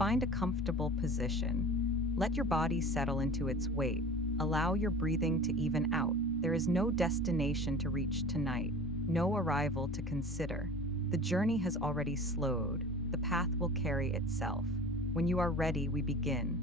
Find a comfortable position. Let your body settle into its weight. Allow your breathing to even out. There is no destination to reach tonight, no arrival to consider. The journey has already slowed. The path will carry itself. When you are ready, we begin.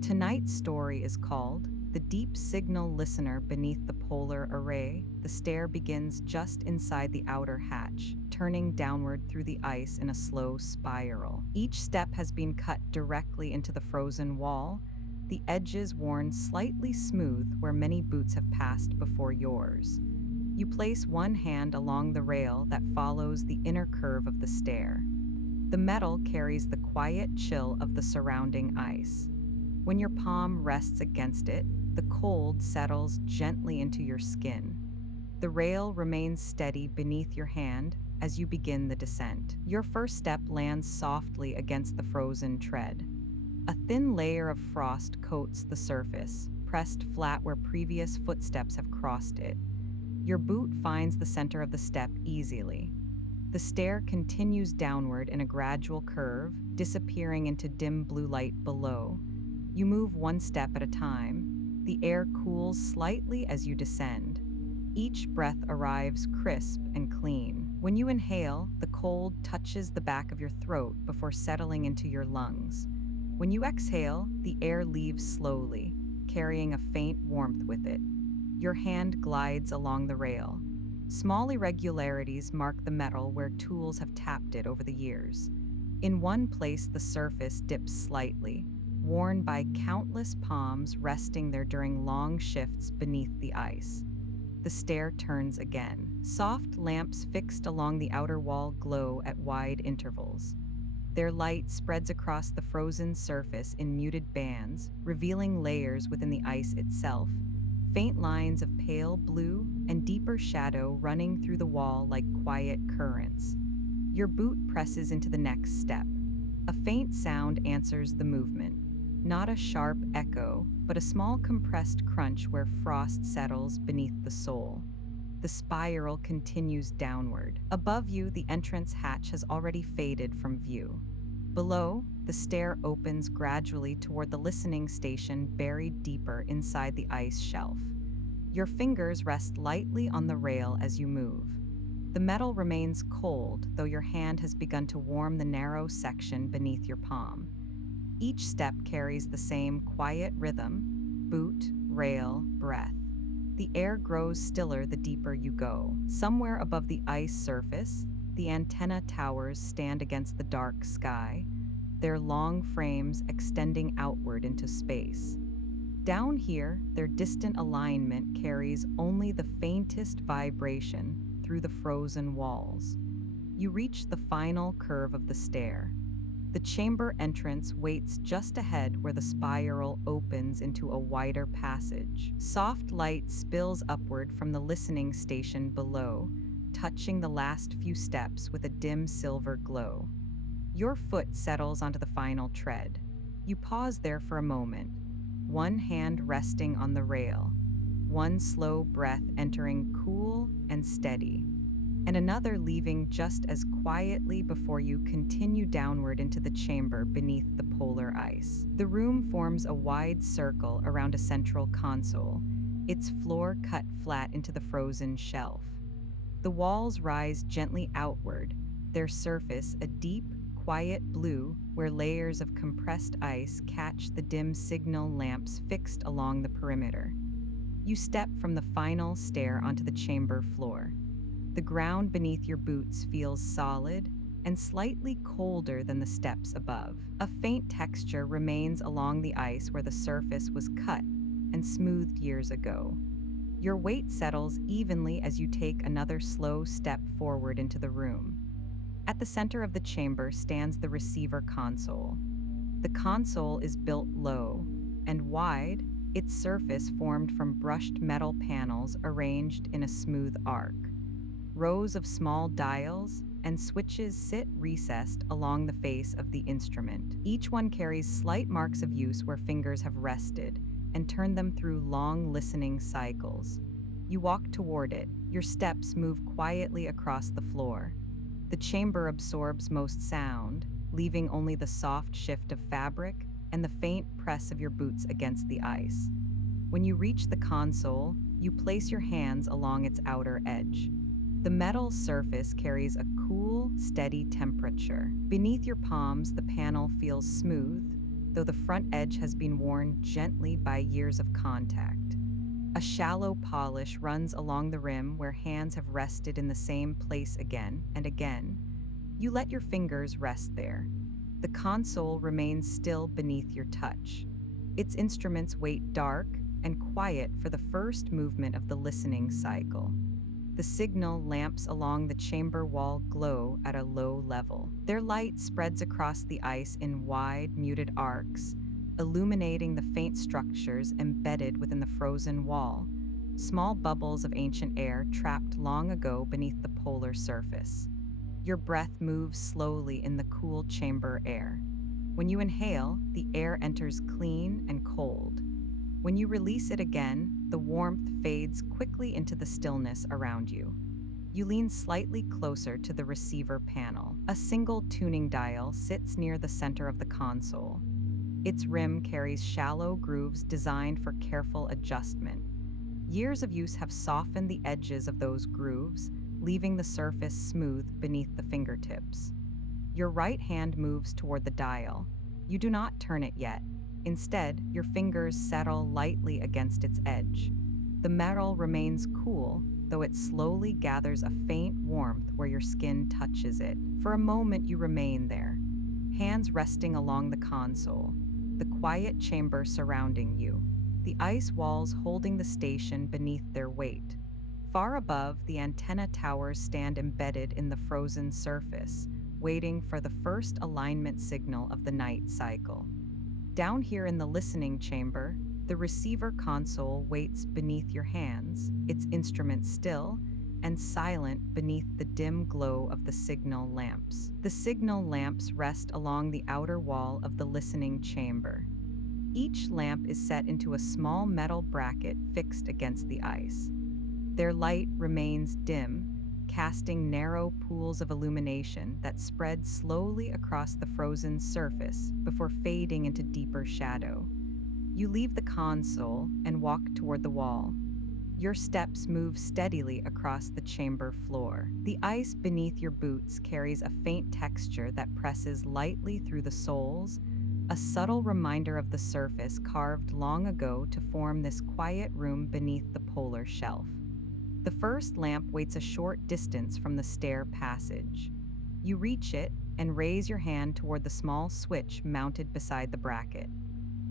Tonight's story is called The Deep Signal Listener Beneath the Polar Array. The stair begins just inside the outer hatch, turning downward through the ice in a slow spiral. Each step has been cut directly into the frozen wall, the edges worn slightly smooth where many boots have passed before yours. You place one hand along the rail that follows the inner curve of the stair. The metal carries the quiet chill of the surrounding ice. When your palm rests against it, the cold settles gently into your skin. The rail remains steady beneath your hand as you begin the descent. Your first step lands softly against the frozen tread. A thin layer of frost coats the surface, pressed flat where previous footsteps have crossed it. Your boot finds the center of the step easily. The stair continues downward in a gradual curve, disappearing into dim blue light below. You move one step at a time. The air cools slightly as you descend. Each breath arrives crisp and clean. When you inhale, the cold touches the back of your throat before settling into your lungs. When you exhale, the air leaves slowly, carrying a faint warmth with it. Your hand glides along the rail. Small irregularities mark the metal where tools have tapped it over the years. In one place, the surface dips slightly, worn by countless palms resting there during long shifts beneath the ice. The stair turns again. Soft lamps fixed along the outer wall glow at wide intervals. Their light spreads across the frozen surface in muted bands, revealing layers within the ice itself, faint lines of pale blue and deeper shadow running through the wall like quiet currents. Your boot presses into the next step. A faint sound answers the movement. Not a sharp echo, but a small compressed crunch where frost settles beneath the sole. The spiral continues downward. Above you, the entrance hatch has already faded from view. Below, the stair opens gradually toward the listening station buried deeper inside the ice shelf. Your fingers rest lightly on the rail as you move. The metal remains cold, though your hand has begun to warm the narrow section beneath your palm. Each step carries the same quiet rhythm: boot, rail, breath. The air grows stiller the deeper you go. Somewhere above the ice surface, the antenna towers stand against the dark sky, their long frames extending outward into space. Down here, their distant alignment carries only the faintest vibration through the frozen walls. You reach the final curve of the stair. The chamber entrance waits just ahead where the spiral opens into a wider passage. Soft light spills upward from the listening station below, touching the last few steps with a dim silver glow. Your foot settles onto the final tread. You pause there for a moment, one hand resting on the rail, one slow breath entering cool and steady, and another leaving just as quietly before you continue downward into the chamber beneath the polar ice. The room forms a wide circle around a central console, its floor cut flat into the frozen shelf. The walls rise gently outward, their surface a deep, quiet blue where layers of compressed ice catch the dim signal lamps fixed along the perimeter. You step from the final stair onto the chamber floor. The ground beneath your boots feels solid and slightly colder than the steps above. A faint texture remains along the ice where the surface was cut and smoothed years ago. Your weight settles evenly as you take another slow step forward into the room. At the center of the chamber stands the receiver console. The console is built low and wide, its surface formed from brushed metal panels arranged in a smooth arc. Rows of small dials and switches sit recessed along the face of the instrument. Each one carries slight marks of use where fingers have rested and turned them through long listening cycles. You walk toward it, your steps move quietly across the floor. The chamber absorbs most sound, leaving only the soft shift of fabric and the faint press of your boots against the ice. When you reach the console, you place your hands along its outer edge. The metal surface carries a cool, steady temperature. Beneath your palms, the panel feels smooth, though the front edge has been worn gently by years of contact. A shallow polish runs along the rim where hands have rested in the same place again and again. You let your fingers rest there. The console remains still beneath your touch. Its instruments wait dark and quiet for the first movement of the listening cycle. The signal lamps along the chamber wall glow at a low level. Their light spreads across the ice in wide, muted arcs, illuminating the faint structures embedded within the frozen wall, small bubbles of ancient air trapped long ago beneath the polar surface. Your breath moves slowly in the cool chamber air. When you inhale, the air enters clean and cold. When you release it again, the warmth fades quickly into the stillness around you. You lean slightly closer to the receiver panel. A single tuning dial sits near the center of the console. Its rim carries shallow grooves designed for careful adjustment. Years of use have softened the edges of those grooves, leaving the surface smooth beneath the fingertips. Your right hand moves toward the dial. You do not turn it yet. Instead, your fingers settle lightly against its edge. The metal remains cool, though it slowly gathers a faint warmth where your skin touches it. For a moment, you remain there, hands resting along the console, the quiet chamber surrounding you, the ice walls holding the station beneath their weight. Far above, the antenna towers stand embedded in the frozen surface, waiting for the first alignment signal of the night cycle. Down here in the listening chamber, the receiver console waits beneath your hands, its instrument still and silent beneath the dim glow of the signal lamps. The signal lamps rest along the outer wall of the listening chamber. Each lamp is set into a small metal bracket fixed against the ice. Their light remains dim, casting narrow pools of illumination that spread slowly across the frozen surface before fading into deeper shadow. You leave the console and walk toward the wall. Your steps move steadily across the chamber floor. The ice beneath your boots carries a faint texture that presses lightly through the soles, a subtle reminder of the surface carved long ago to form this quiet room beneath the polar shelf. The first lamp waits a short distance from the stair passage. You reach it and raise your hand toward the small switch mounted beside the bracket.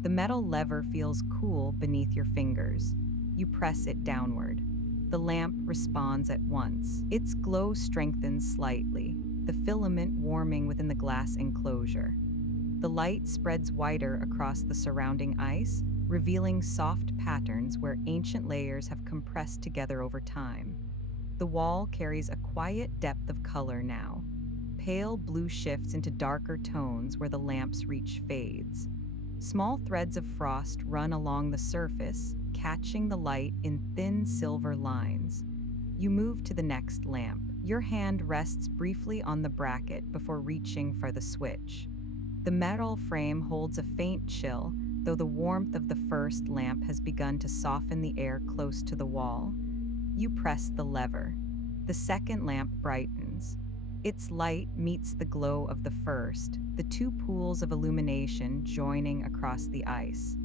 The metal lever feels cool beneath your fingers. You press it downward. The lamp responds at once. Its glow strengthens slightly, the filament warming within the glass enclosure. The light spreads wider across the surrounding ice, revealing soft patterns where ancient layers have compressed together over time. The wall carries a quiet depth of color now. Pale blue shifts into darker tones where the lamp's reach fades. Small threads of frost run along the surface, catching the light in thin silver lines. You move to the next lamp. Your hand rests briefly on the bracket before reaching for the switch. The metal frame holds a faint chill, though the warmth of the first lamp has begun to soften the air close to the wall. You press the lever. The second lamp brightens. Its light meets the glow of the first, the two pools of illumination joining across the ice.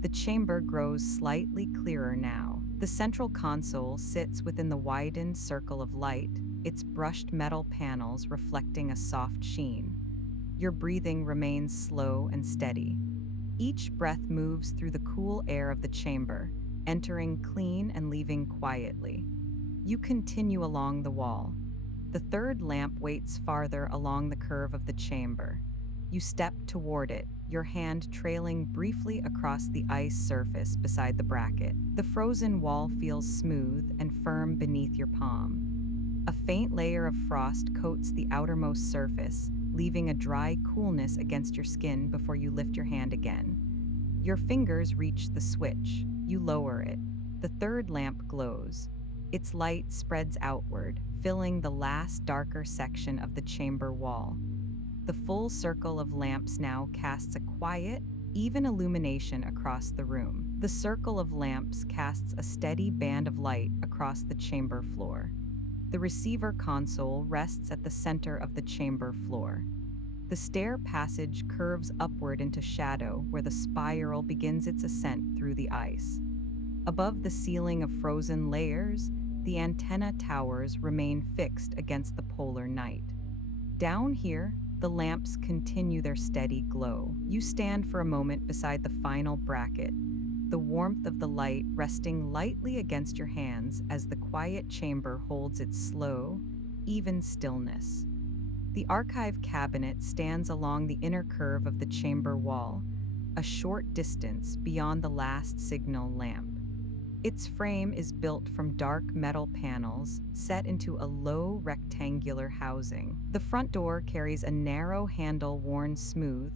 The chamber grows slightly clearer now. The central console sits within the widened circle of light, its brushed metal panels reflecting a soft sheen. Your breathing remains slow and steady. Each breath moves through the cool air of the chamber, entering clean and leaving quietly. You continue along the wall. The third lamp waits farther along the curve of the chamber. You step toward it, your hand trailing briefly across the ice surface beside the bracket. The frozen wall feels smooth and firm beneath your palm. A faint layer of frost coats the outermost surface, leaving a dry coolness against your skin before you lift your hand again. Your fingers reach the switch. You lower it. The third lamp glows. Its light spreads outward, filling the last darker section of the chamber wall. The full circle of lamps now casts a quiet, even illumination across the room. The circle of lamps casts a steady band of light across the chamber floor. The receiver console rests at the center of the chamber floor. The stair passage curves upward into shadow where the spiral begins its ascent through the ice. Above the ceiling of frozen layers, the antenna towers remain fixed against the polar night. Down here, the lamps continue their steady glow. You stand for a moment beside the final bracket, the warmth of the light resting lightly against your hands as the quiet chamber holds its slow, even stillness. The archive cabinet stands along the inner curve of the chamber wall, a short distance beyond the last signal lamp. Its frame is built from dark metal panels set into a low rectangular housing. The front door carries a narrow handle worn smooth,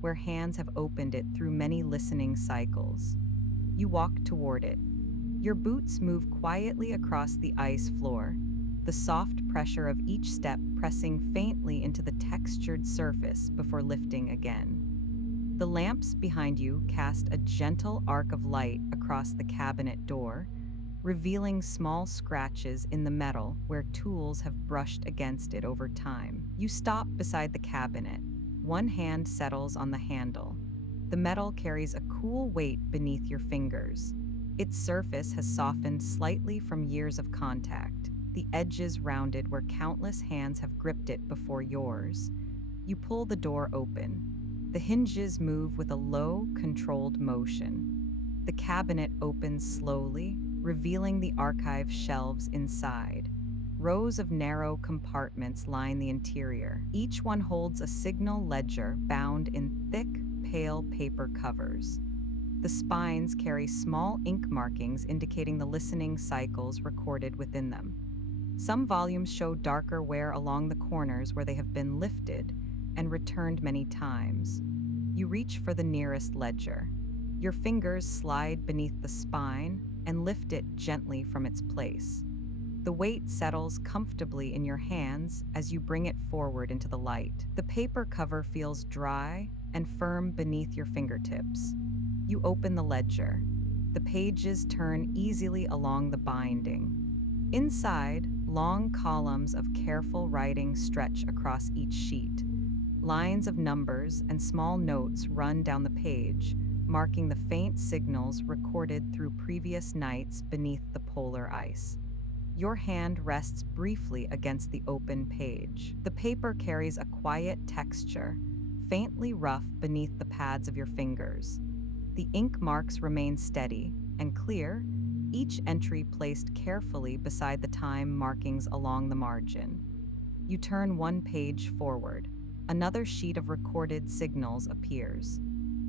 where hands have opened it through many listening cycles. You walk toward it. Your boots move quietly across the ice floor, the soft pressure of each step pressing faintly into the textured surface before lifting again. The lamps behind you cast a gentle arc of light across the cabinet door, revealing small scratches in the metal where tools have brushed against it over time. You stop beside the cabinet. One hand settles on the handle. The metal carries a cool weight beneath your fingers. Its surface has softened slightly from years of contact, the edges rounded where countless hands have gripped it before yours. You pull the door open. The hinges move with a low, controlled motion. The cabinet opens slowly, revealing the archive shelves inside. Rows of narrow compartments line the interior. Each one holds a signal ledger bound in thick, pale paper covers. The spines carry small ink markings indicating the listening cycles recorded within them. Some volumes show darker wear along the corners where they have been lifted and returned many times. You reach for the nearest ledger. Your fingers slide beneath the spine and lift it gently from its place. The weight settles comfortably in your hands as you bring it forward into the light. The paper cover feels dry and firm beneath your fingertips. You open the ledger. The pages turn easily along the binding. Inside, long columns of careful writing stretch across each sheet. Lines of numbers and small notes run down the page, marking the faint signals recorded through previous nights beneath the polar ice. Your hand rests briefly against the open page. The paper carries a quiet texture, faintly rough beneath the pads of your fingers. The ink marks remain steady and clear, each entry placed carefully beside the time markings along the margin. You turn one page forward. Another sheet of recorded signals appears.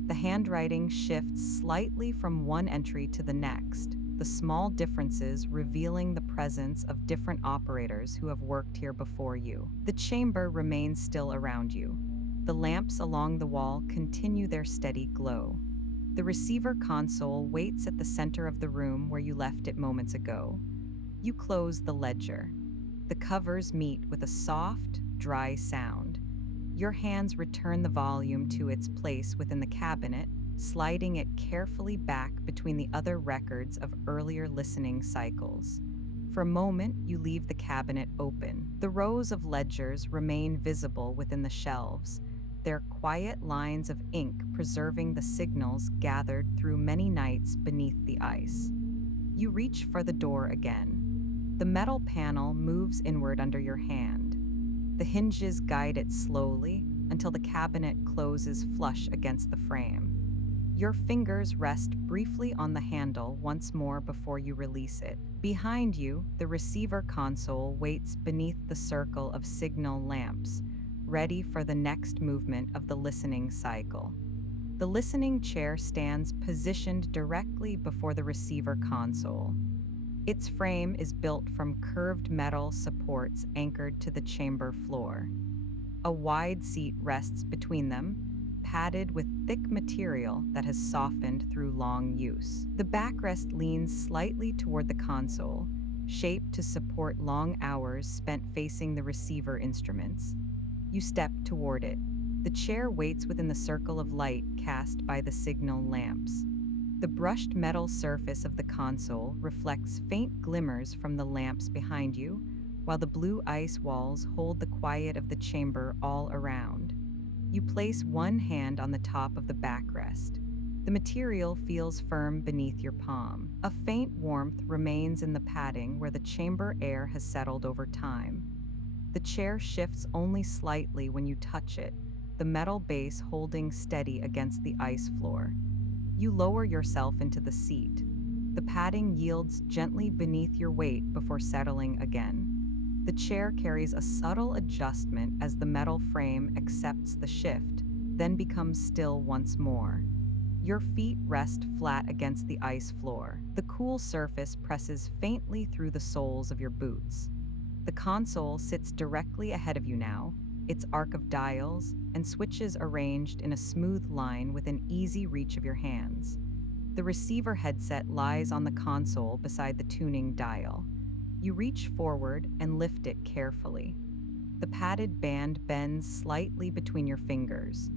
The handwriting shifts slightly from one entry to the next, the small differences revealing the presence of different operators who have worked here before you. The chamber remains still around you. The lamps along the wall continue their steady glow. The receiver console waits at the center of the room where you left it moments ago. You close the ledger. The covers meet with a soft, dry sound. Your hands return the volume to its place within the cabinet, sliding it carefully back between the other records of earlier listening cycles. For a moment, you leave the cabinet open. The rows of ledgers remain visible within the shelves, their quiet lines of ink preserving the signals gathered through many nights beneath the ice. You reach for the door again. The metal panel moves inward under your hand. The hinges guide it slowly until the cabinet closes flush against the frame. Your fingers rest briefly on the handle once more before you release it. Behind you, the receiver console waits beneath the circle of signal lamps, ready for the next movement of the listening cycle. The listening chair stands positioned directly before the receiver console. Its frame is built from curved metal supports anchored to the chamber floor. A wide seat rests between them, padded with thick material that has softened through long use. The backrest leans slightly toward the console, shaped to support long hours spent facing the receiver instruments. You step toward it. The chair waits within the circle of light cast by the signal lamps. The brushed metal surface of the console reflects faint glimmers from the lamps behind you, while the blue ice walls hold the quiet of the chamber all around. You place one hand on the top of the backrest. The material feels firm beneath your palm. A faint warmth remains in the padding where the chamber air has settled over time. The chair shifts only slightly when you touch it, the metal base holding steady against the ice floor. You lower yourself into the seat. The padding yields gently beneath your weight before settling again. The chair carries a subtle adjustment as the metal frame accepts the shift, then becomes still once more. Your feet rest flat against the ice floor. The cool surface presses faintly through the soles of your boots. The console sits directly ahead of you now, its arc of dials and switches arranged in a smooth line within easy reach of your hands. The receiver headset lies on the console beside the tuning dial. You reach forward and lift it carefully. The padded band bends slightly between your fingers.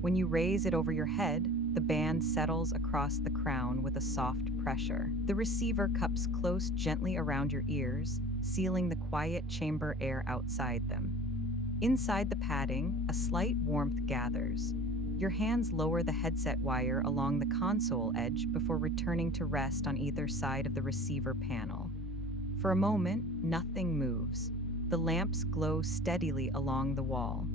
When you raise it over your head, the band settles across the crown with a soft pressure. The receiver cups close gently around your ears, sealing the quiet chamber air outside them. Inside the padding, a slight warmth gathers. Your hands lower the headset wire along the console edge before returning to rest on either side of the receiver panel. For a moment, nothing moves. The lamps glow steadily along the wall.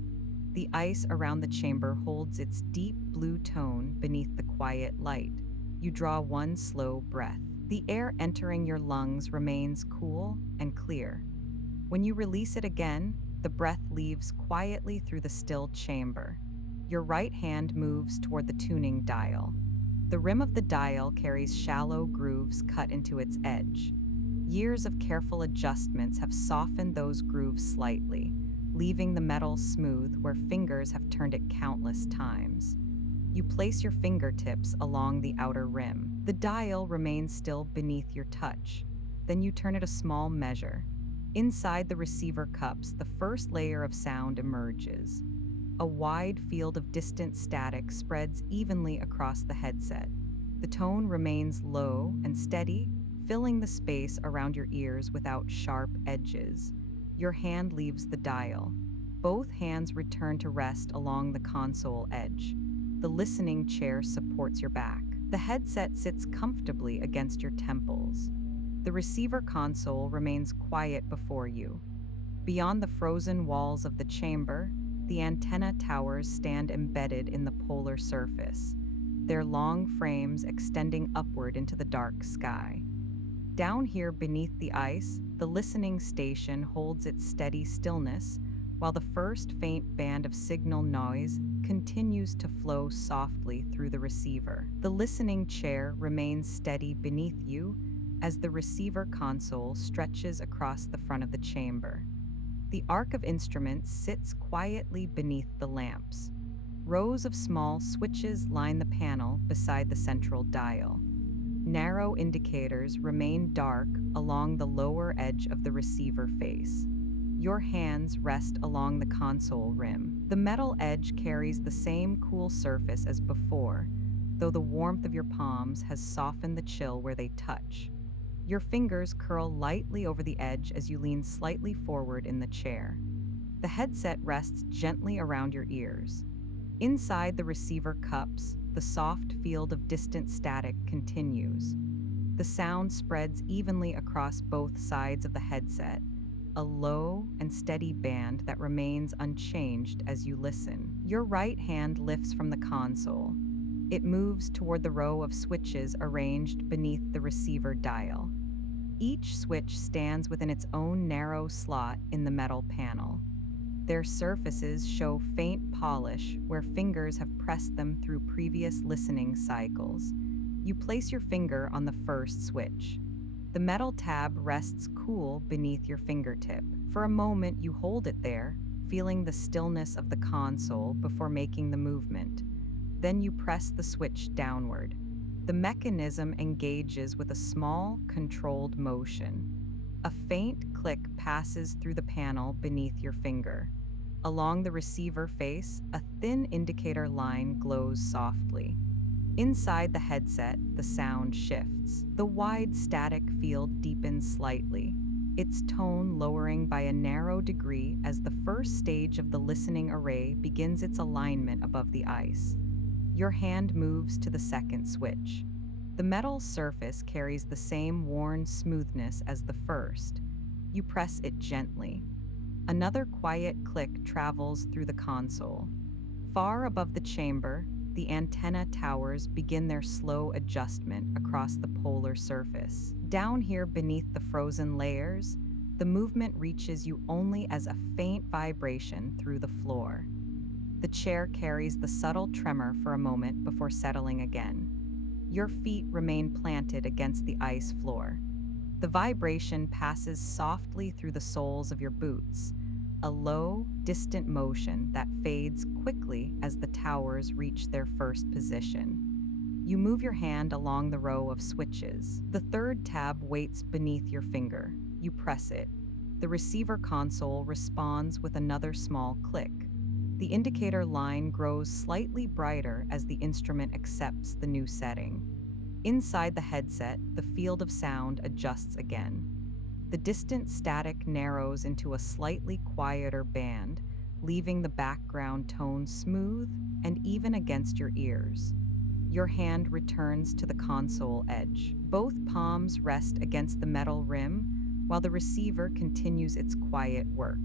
The ice around the chamber holds its deep blue tone beneath the quiet light. You draw one slow breath. The air entering your lungs remains cool and clear. When you release it again, the breath leaves quietly through the still chamber. Your right hand moves toward the tuning dial. The rim of the dial carries shallow grooves cut into its edge. Years of careful adjustments have softened those grooves slightly, leaving the metal smooth where fingers have turned it countless times. You place your fingertips along the outer rim. The dial remains still beneath your touch. Then you turn it a small measure. Inside the receiver cups, the first layer of sound emerges. A wide field of distant static spreads evenly across the headset. The tone remains low and steady, filling the space around your ears without sharp edges. Your hand leaves the dial. Both hands return to rest along the console edge. The listening chair supports your back. The headset sits comfortably against your temples. The receiver console remains quiet before you. Beyond the frozen walls of the chamber, the antenna towers stand embedded in the polar surface, their long frames extending upward into the dark sky. Down here beneath the ice, the listening station holds its steady stillness, while the first faint band of signal noise continues to flow softly through the receiver. The listening chair remains steady beneath you as the receiver console stretches across the front of the chamber. The arc of instruments sits quietly beneath the lamps. Rows of small switches line the panel beside the central dial. Narrow indicators remain dark along the lower edge of the receiver face. Your hands rest along the console rim. The metal edge carries the same cool surface as before, though the warmth of your palms has softened the chill where they touch. Your fingers curl lightly over the edge as you lean slightly forward in the chair. The headset rests gently around your ears. Inside the receiver cups, the soft field of distant static continues. The sound spreads evenly across both sides of the headset, a low and steady band that remains unchanged as you listen. Your right hand lifts from the console. It moves toward the row of switches arranged beneath the receiver dial. Each switch stands within its own narrow slot in the metal panel. Their surfaces show faint polish where fingers have pressed them through previous listening cycles. You place your finger on the first switch. The metal tab rests cool beneath your fingertip. For a moment, you hold it there, feeling the stillness of the console before making the movement. Then you press the switch downward. The mechanism engages with a small, controlled motion. A faint click passes through the panel beneath your finger. Along the receiver face, a thin indicator line glows softly. Inside the headset, the sound shifts. The wide static field deepens slightly, its tone lowering by a narrow degree as the first stage of the listening array begins its alignment above the ice. Your hand moves to the second switch. The metal surface carries the same worn smoothness as the first. You press it gently. Another quiet click travels through the console. Far above the chamber, the antenna towers begin their slow adjustment across the polar surface. Down here beneath the frozen layers, the movement reaches you only as a faint vibration through the floor. The chair carries the subtle tremor for a moment before settling again. Your feet remain planted against the ice floor. The vibration passes softly through the soles of your boots, a low, distant motion that fades quickly as the towers reach their first position. You move your hand along the row of switches. The third tab waits beneath your finger. You press it. The receiver console responds with another small click. The indicator line grows slightly brighter as the instrument accepts the new setting. Inside the headset, the field of sound adjusts again. The distant static narrows into a slightly quieter band, leaving the background tone smooth and even against your ears. Your hand returns to the console edge. Both palms rest against the metal rim, while the receiver continues its quiet work.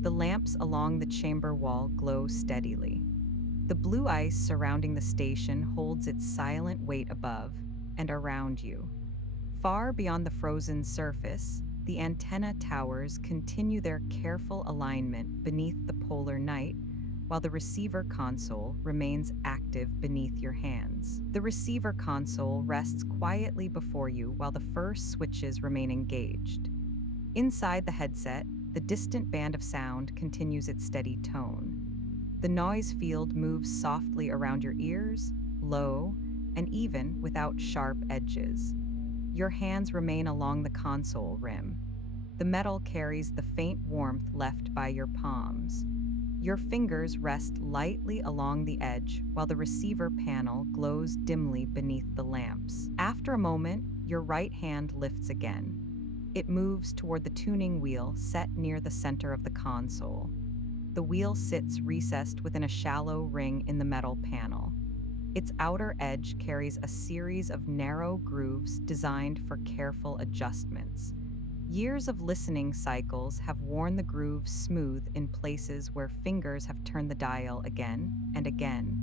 The lamps along the chamber wall glow steadily. The blue ice surrounding the station holds its silent weight above and around you. Far beyond the frozen surface, the antenna towers continue their careful alignment beneath the polar night, while the receiver console remains active beneath your hands. The receiver console rests quietly before you while the first switches remain engaged. Inside the headset, the distant band of sound continues its steady tone. The noise field moves softly around your ears, low, and even without sharp edges. Your hands remain along the console rim. The metal carries the faint warmth left by your palms. Your fingers rest lightly along the edge while the receiver panel glows dimly beneath the lamps. After a moment, your right hand lifts again. It moves toward the tuning wheel set near the center of the console. The wheel sits recessed within a shallow ring in the metal panel. Its outer edge carries a series of narrow grooves designed for careful adjustments. Years of listening cycles have worn the grooves smooth in places where fingers have turned the dial again and again.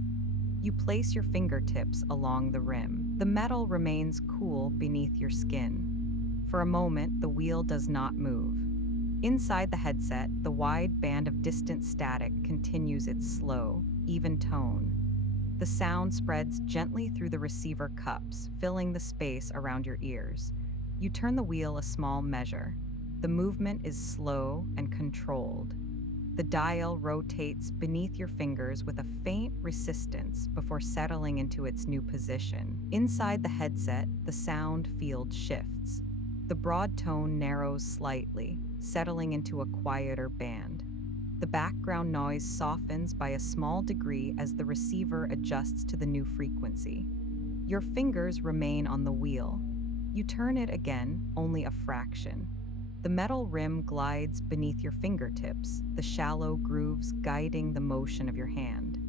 You place your fingertips along the rim. The metal remains cool beneath your skin. For a moment, the wheel does not move. Inside the headset, the wide band of distant static continues its slow, even tone. The sound spreads gently through the receiver cups, filling the space around your ears. You turn the wheel a small measure. The movement is slow and controlled. The dial rotates beneath your fingers with a faint resistance before settling into its new position. Inside the headset, the sound field shifts. The broad tone narrows slightly, settling into a quieter band. The background noise softens by a small degree as the receiver adjusts to the new frequency. Your fingers remain on the wheel. You turn it again, only a fraction. The metal rim glides beneath your fingertips, the shallow grooves guiding the motion of your hand.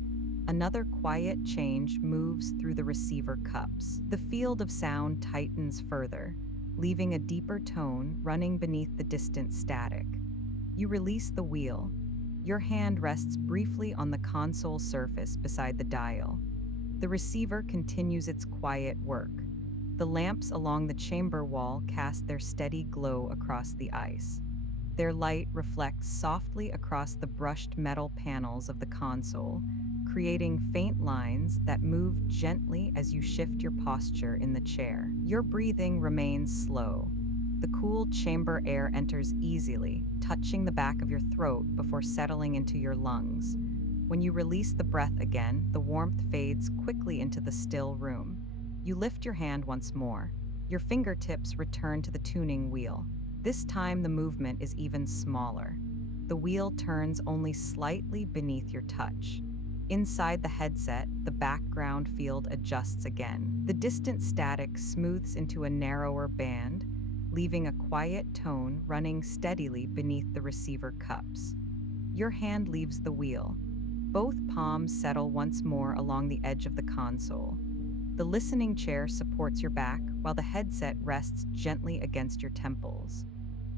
Another quiet change moves through the receiver cups. The field of sound tightens further, leaving a deeper tone running beneath the distant static. You release the wheel. Your hand rests briefly on the console surface beside the dial. The receiver continues its quiet work. The lamps along the chamber wall cast their steady glow across the ice. Their light reflects softly across the brushed metal panels of the console, creating faint lines that move gently as you shift your posture in the chair. Your breathing remains slow. The cool chamber air enters easily, touching the back of your throat before settling into your lungs. When you release the breath again, the warmth fades quickly into the still room. You lift your hand once more. Your fingertips return to the tuning wheel. This time the movement is even smaller. The wheel turns only slightly beneath your touch. Inside the headset, the background field adjusts again. The distant static smooths into a narrower band, leaving a quiet tone running steadily beneath the receiver cups. Your hand leaves the wheel. Both palms settle once more along the edge of the console. The listening chair supports your back while the headset rests gently against your temples.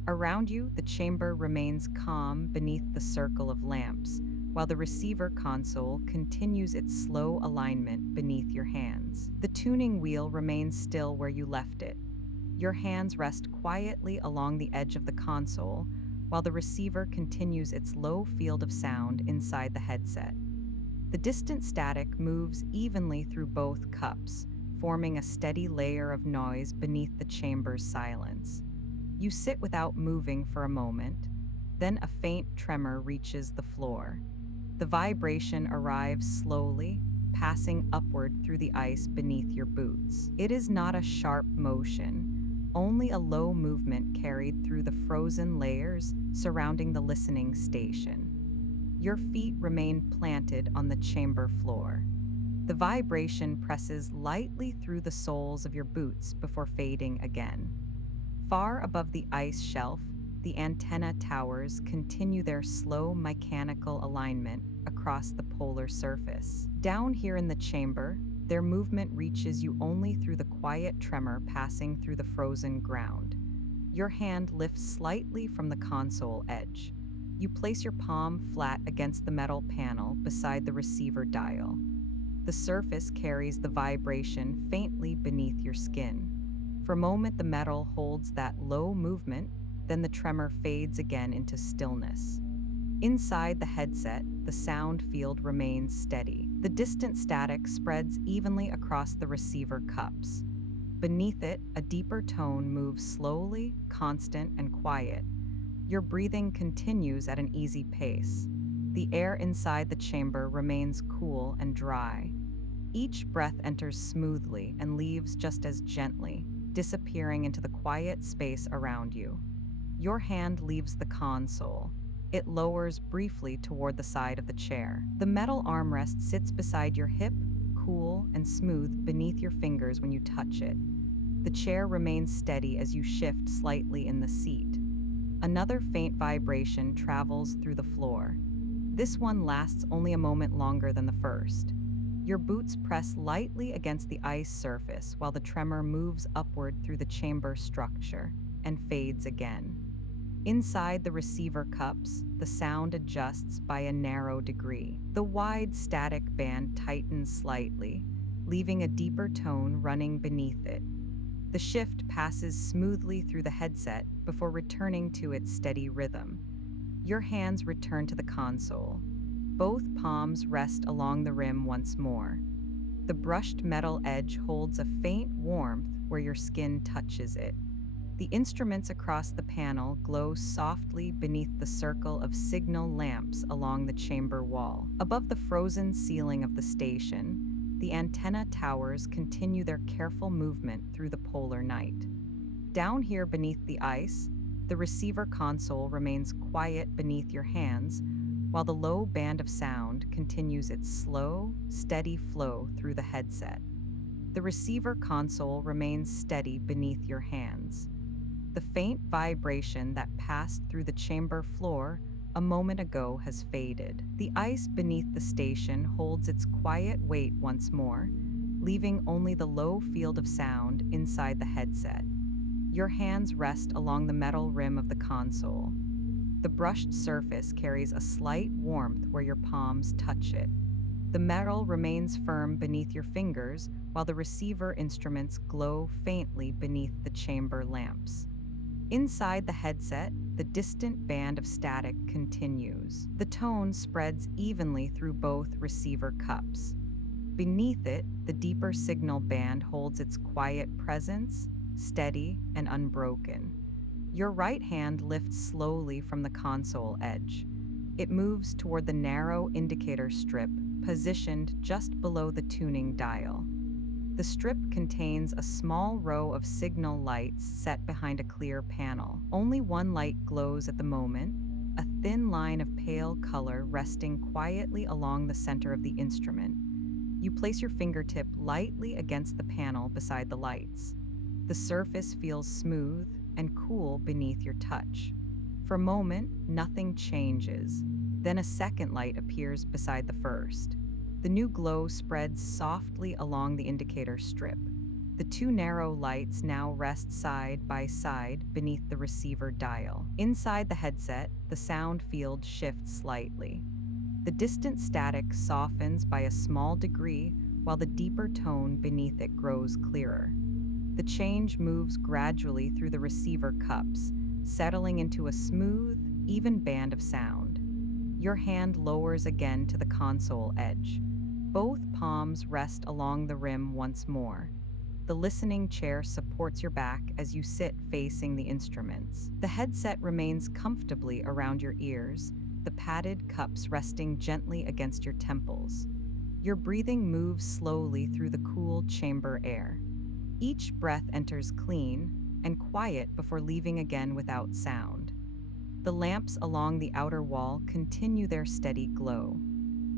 Around you, the chamber remains calm beneath the circle of lamps, while the receiver console continues its slow alignment beneath your hands. The tuning wheel remains still where you left it. Your hands rest quietly along the edge of the console, while the receiver continues its low field of sound inside the headset. The distant static moves evenly through both cups, forming a steady layer of noise beneath the chamber's silence. You sit without moving for a moment, then a faint tremor reaches the floor. The vibration arrives slowly, passing upward through the ice beneath your boots. It is not a sharp motion, only a low movement carried through the frozen layers surrounding the listening station. Your feet remain planted on the chamber floor. The vibration presses lightly through the soles of your boots before fading again. Far above the ice shelf, the antenna towers continue their slow mechanical alignment across the polar surface. Down here in the chamber, their movement reaches you only through the quiet tremor passing through the frozen ground. Your hand lifts slightly from the console edge. You place your palm flat against the metal panel beside the receiver dial. The surface carries the vibration faintly beneath your skin. For a moment, the metal holds that low movement, then the tremor fades again into stillness. Inside the headset, the sound field remains steady. The distant static spreads evenly across the receiver cups. Beneath it, a deeper tone moves slowly, constant, and quiet. Your breathing continues at an easy pace. The air inside the chamber remains cool and dry. Each breath enters smoothly and leaves just as gently, disappearing into the quiet space around you. Your hand leaves the console. It lowers briefly toward the side of the chair. The metal armrest sits beside your hip, cool and smooth beneath your fingers when you touch it. The chair remains steady as you shift slightly in the seat. Another faint vibration travels through the floor. This one lasts only a moment longer than the first. Your boots press lightly against the ice surface while the tremor moves upward through the chamber structure and fades again. Inside the receiver cups, the sound adjusts by a narrow degree. The wide static band tightens slightly, leaving a deeper tone running beneath it. The shift passes smoothly through the headset before returning to its steady rhythm. Your hands return to the console. Both palms rest along the rim once more. The brushed metal edge holds a faint warmth where your skin touches it. The instruments across the panel glow softly beneath the circle of signal lamps along the chamber wall. Above the frozen ceiling of the station, the antenna towers continue their careful movement through the polar night. Down here beneath the ice, the receiver console remains quiet beneath your hands, while the low band of sound continues its slow, steady flow through the headset. The receiver console remains steady beneath your hands. The faint vibration that passed through the chamber floor a moment ago has faded. The ice beneath the station holds its quiet weight once more, leaving only the low field of sound inside the headset. Your hands rest along the metal rim of the console. The brushed surface carries a slight warmth where your palms touch it. The metal remains firm beneath your fingers, while the receiver instruments glow faintly beneath the chamber lamps. Inside the headset, the distant band of static continues. The tone spreads evenly through both receiver cups. Beneath it, the deeper signal band holds its quiet presence, steady and unbroken. Your right hand lifts slowly from the console edge. It moves toward the narrow indicator strip, positioned just below the tuning dial. The strip contains a small row of signal lights set behind a clear panel. Only one light glows at the moment, a thin line of pale color resting quietly along the center of the instrument. You place your fingertip lightly against the panel beside the lights. The surface feels smooth and cool beneath your touch. For a moment, nothing changes. Then a second light appears beside the first. The new glow spreads softly along the indicator strip. The two narrow lights now rest side by side beneath the receiver dial. Inside the headset, the sound field shifts slightly. The distant static softens by a small degree while the deeper tone beneath it grows clearer. The change moves gradually through the receiver cups, settling into a smooth, even band of sound. Your hand lowers again to the console edge. Both palms rest along the rim once more. The listening chair supports your back as you sit facing the instruments. The headset remains comfortably around your ears, the padded cups resting gently against your temples. Your breathing moves slowly through the cool chamber air. Each breath enters clean and quiet before leaving again without sound. The lamps along the outer wall continue their steady glow.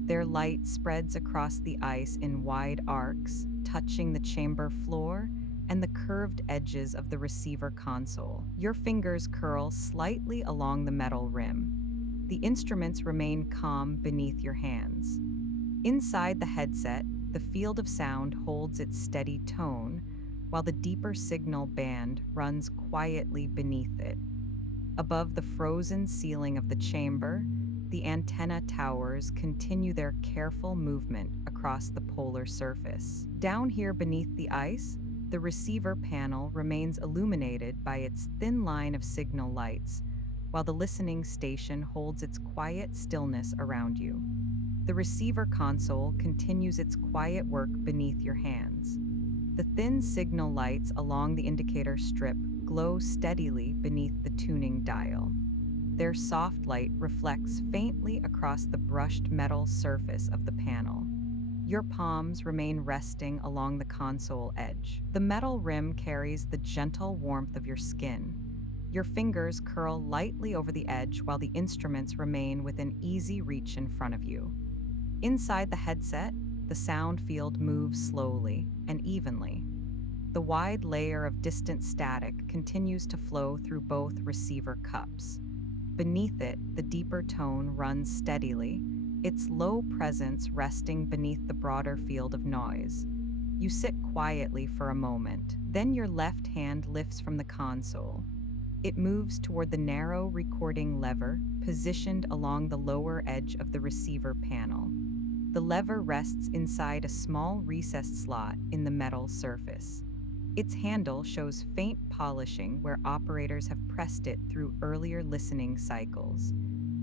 Their light spreads across the ice in wide arcs, touching the chamber floor and the curved edges of the receiver console. Your fingers curl slightly along the metal rim. The instruments remain calm beneath your hands. Inside the headset, the field of sound holds its steady tone, while the deeper signal band runs quietly beneath it. Above the frozen ceiling of the chamber, the antenna towers continue their careful movement across the polar surface. Down here beneath the ice, the receiver panel remains illuminated by its thin line of signal lights, while the listening station holds its quiet stillness around you. The receiver console continues its quiet work beneath your hands. The thin signal lights along the indicator strip glow steadily beneath the tuning dial. Their soft light reflects faintly across the brushed metal surface of the panel. Your palms remain resting along the console edge. The metal rim carries the gentle warmth of your skin. Your fingers curl lightly over the edge while the instruments remain within easy reach in front of you. Inside the headset, the sound field moves slowly and evenly. The wide layer of distant static continues to flow through both receiver cups. Beneath it, the deeper tone runs steadily, its low presence resting beneath the broader field of noise. You sit quietly for a moment, then your left hand lifts from the console. It moves toward the narrow recording lever positioned along the lower edge of the receiver panel. The lever rests inside a small recessed slot in the metal surface. Its handle shows faint polishing where operators have pressed it through earlier listening cycles.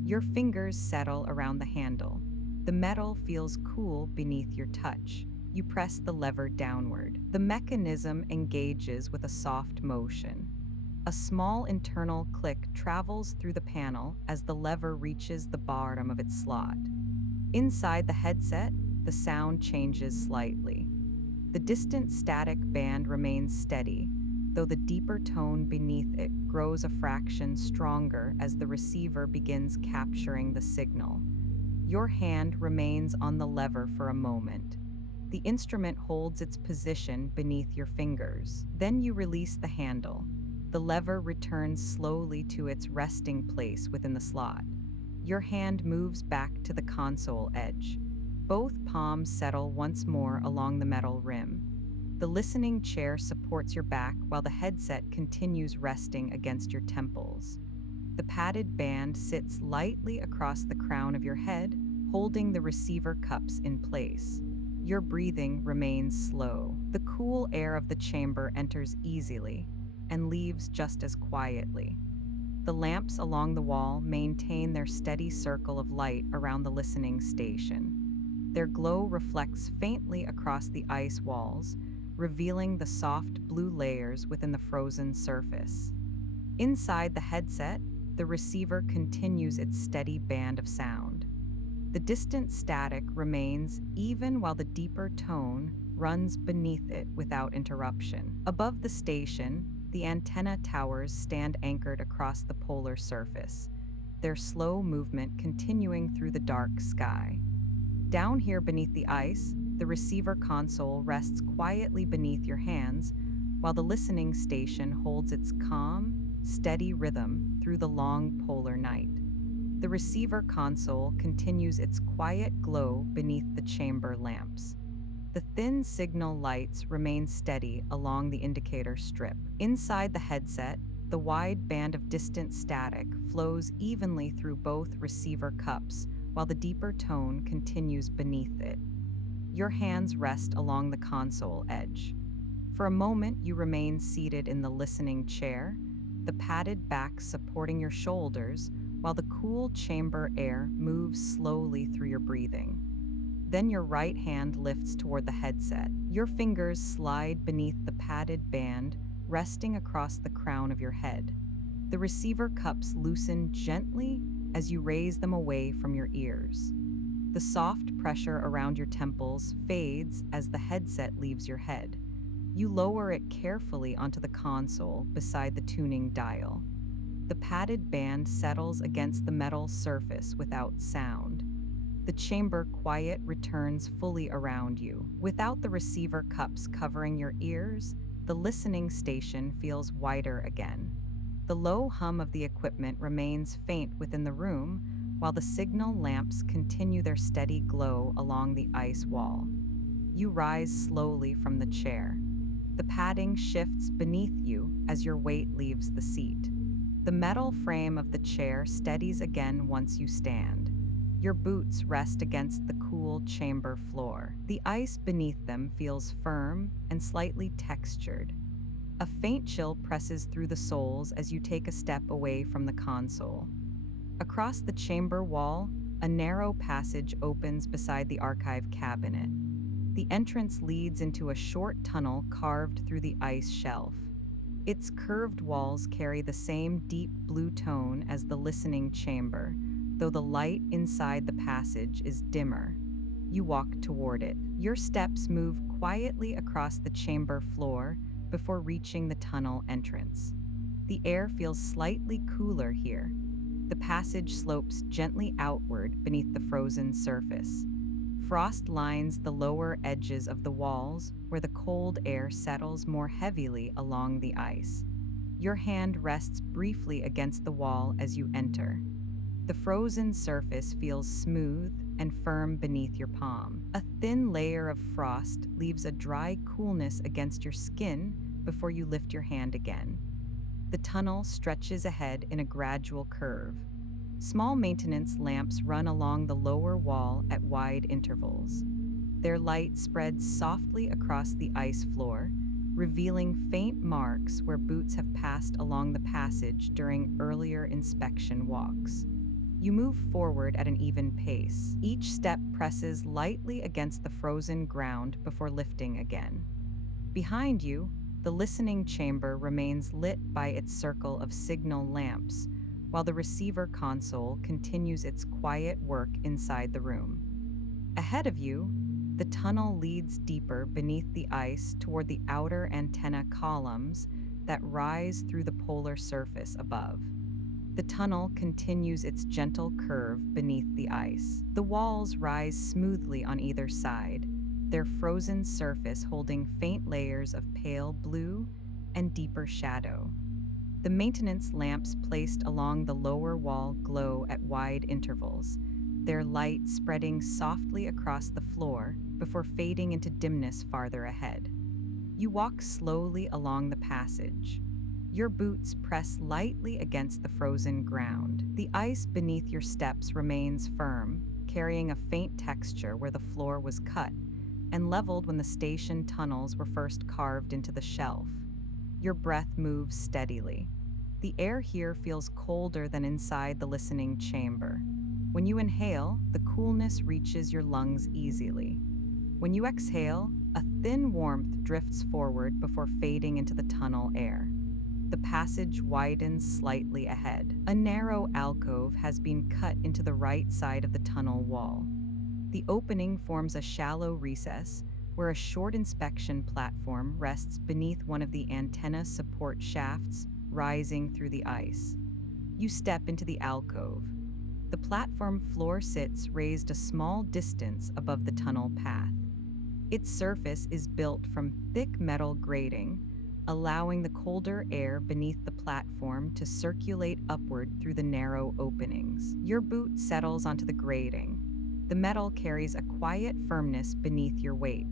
Your fingers settle around the handle. The metal feels cool beneath your touch. You press the lever downward. The mechanism engages with a soft motion. A small internal click travels through the panel as the lever reaches the bottom of its slot. Inside the headset, the sound changes slightly. The distant static band remains steady, though the deeper tone beneath it grows a fraction stronger as the receiver begins capturing the signal. Your hand remains on the lever for a moment. The instrument holds its position beneath your fingers. Then you release the handle. The lever returns slowly to its resting place within the slot. Your hand moves back to the console edge. Both palms settle once more along the metal rim. The listening chair supports your back while the headset continues resting against your temples. The padded band sits lightly across the crown of your head, holding the receiver cups in place. Your breathing remains slow. The cool air of the chamber enters easily and leaves just as quietly. The lamps along the wall maintain their steady circle of light around the listening station. Their glow reflects faintly across the ice walls, revealing the soft blue layers within the frozen surface. Inside the headset, the receiver continues its steady band of sound. The distant static remains even while the deeper tone runs beneath it without interruption. Above the station, the antenna towers stand anchored across the polar surface. their slow movement continuing through the dark sky. Down here beneath the ice, the receiver console rests quietly beneath your hands, while the listening station holds its calm, steady rhythm through the long polar night. The receiver console continues its quiet glow beneath the chamber lamps. The thin signal lights remain steady along the indicator strip. Inside the headset, the wide band of distant static flows evenly through both receiver cups, while the deeper tone continues beneath it. Your hands rest along the console edge. For a moment, you remain seated in the listening chair, the padded back supporting your shoulders, while the cool chamber air moves slowly through your breathing. Then your right hand lifts toward the headset. Your fingers slide beneath the padded band, resting across the crown of your head. The receiver cups loosen gently as you raise them away from your ears. The soft pressure around your temples fades as the headset leaves your head. You lower it carefully onto the console beside the tuning dial. The padded band settles against the metal surface without sound. The chamber quiet returns fully around you. Without the receiver cups covering your ears, the listening station feels wider again. The low hum of the equipment remains faint within the room, while the signal lamps continue their steady glow along the ice wall. You rise slowly from the chair. The padding shifts beneath you as your weight leaves the seat. The metal frame of the chair steadies again once you stand. Your boots rest against the cool chamber floor. The ice beneath them feels firm and slightly textured. A faint chill presses through the soles as you take a step away from the console. Across the chamber wall, a narrow passage opens beside the archive cabinet. The entrance leads into a short tunnel carved through the ice shelf. Its curved walls carry the same deep blue tone as the listening chamber, though the light inside the passage is dimmer. You walk toward it. Your steps move quietly across the chamber floor before reaching the tunnel entrance. The air feels slightly cooler here. The passage slopes gently outward beneath the frozen surface. Frost lines the lower edges of the walls where the cold air settles more heavily along the ice. Your hand rests briefly against the wall as you enter. The frozen surface feels smooth and firm beneath your palm. A thin layer of frost leaves a dry coolness against your skin before you lift your hand again. The tunnel stretches ahead in a gradual curve. Small maintenance lamps run along the lower wall at wide intervals. Their light spreads softly across the ice floor, revealing faint marks where boots have passed along the passage during earlier inspection walks. You move forward at an even pace. Each step presses lightly against the frozen ground before lifting again. Behind you, the listening chamber remains lit by its circle of signal lamps, while the receiver console continues its quiet work inside the room. Ahead of you, the tunnel leads deeper beneath the ice toward the outer antenna columns that rise through the polar surface above. The tunnel continues its gentle curve beneath the ice. The walls rise smoothly on either side, their frozen surface holding faint layers of pale blue and deeper shadow. The maintenance lamps placed along the lower wall glow at wide intervals, their light spreading softly across the floor before fading into dimness farther ahead. You walk slowly along the passage. Your boots press lightly against the frozen ground. The ice beneath your steps remains firm, carrying a faint texture where the floor was cut and leveled when the station tunnels were first carved into the shelf. Your breath moves steadily. The air here feels colder than inside the listening chamber. When you inhale, the coolness reaches your lungs easily. When you exhale, a thin warmth drifts forward before fading into the tunnel air. The passage widens slightly ahead. A narrow alcove has been cut into the right side of the tunnel wall. The opening forms a shallow recess where a short inspection platform rests beneath one of the antenna support shafts rising through the ice. You step into the alcove. The platform floor sits raised a small distance above the tunnel path. Its surface is built from thick metal grating, allowing the colder air beneath the platform to circulate upward through the narrow openings. Your boot settles onto the grating. The metal carries a quiet firmness beneath your weight.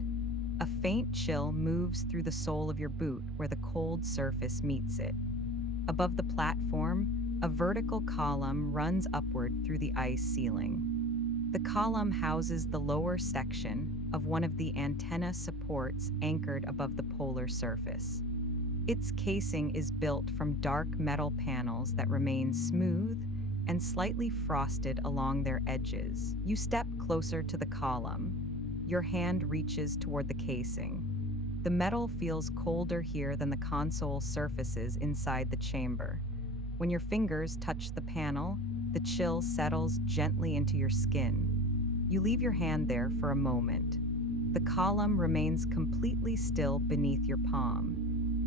A faint chill moves through the sole of your boot where the cold surface meets it. Above the platform, a vertical column runs upward through the ice ceiling. The column houses the lower section of one of the antenna supports anchored above the polar surface. Its casing is built from dark metal panels that remain smooth and slightly frosted along their edges. You step closer to the column. Your hand reaches toward the casing. The metal feels colder here than the console surfaces inside the chamber. When your fingers touch the panel, the chill settles gently into your skin. You leave your hand there for a moment. The column remains completely still beneath your palm.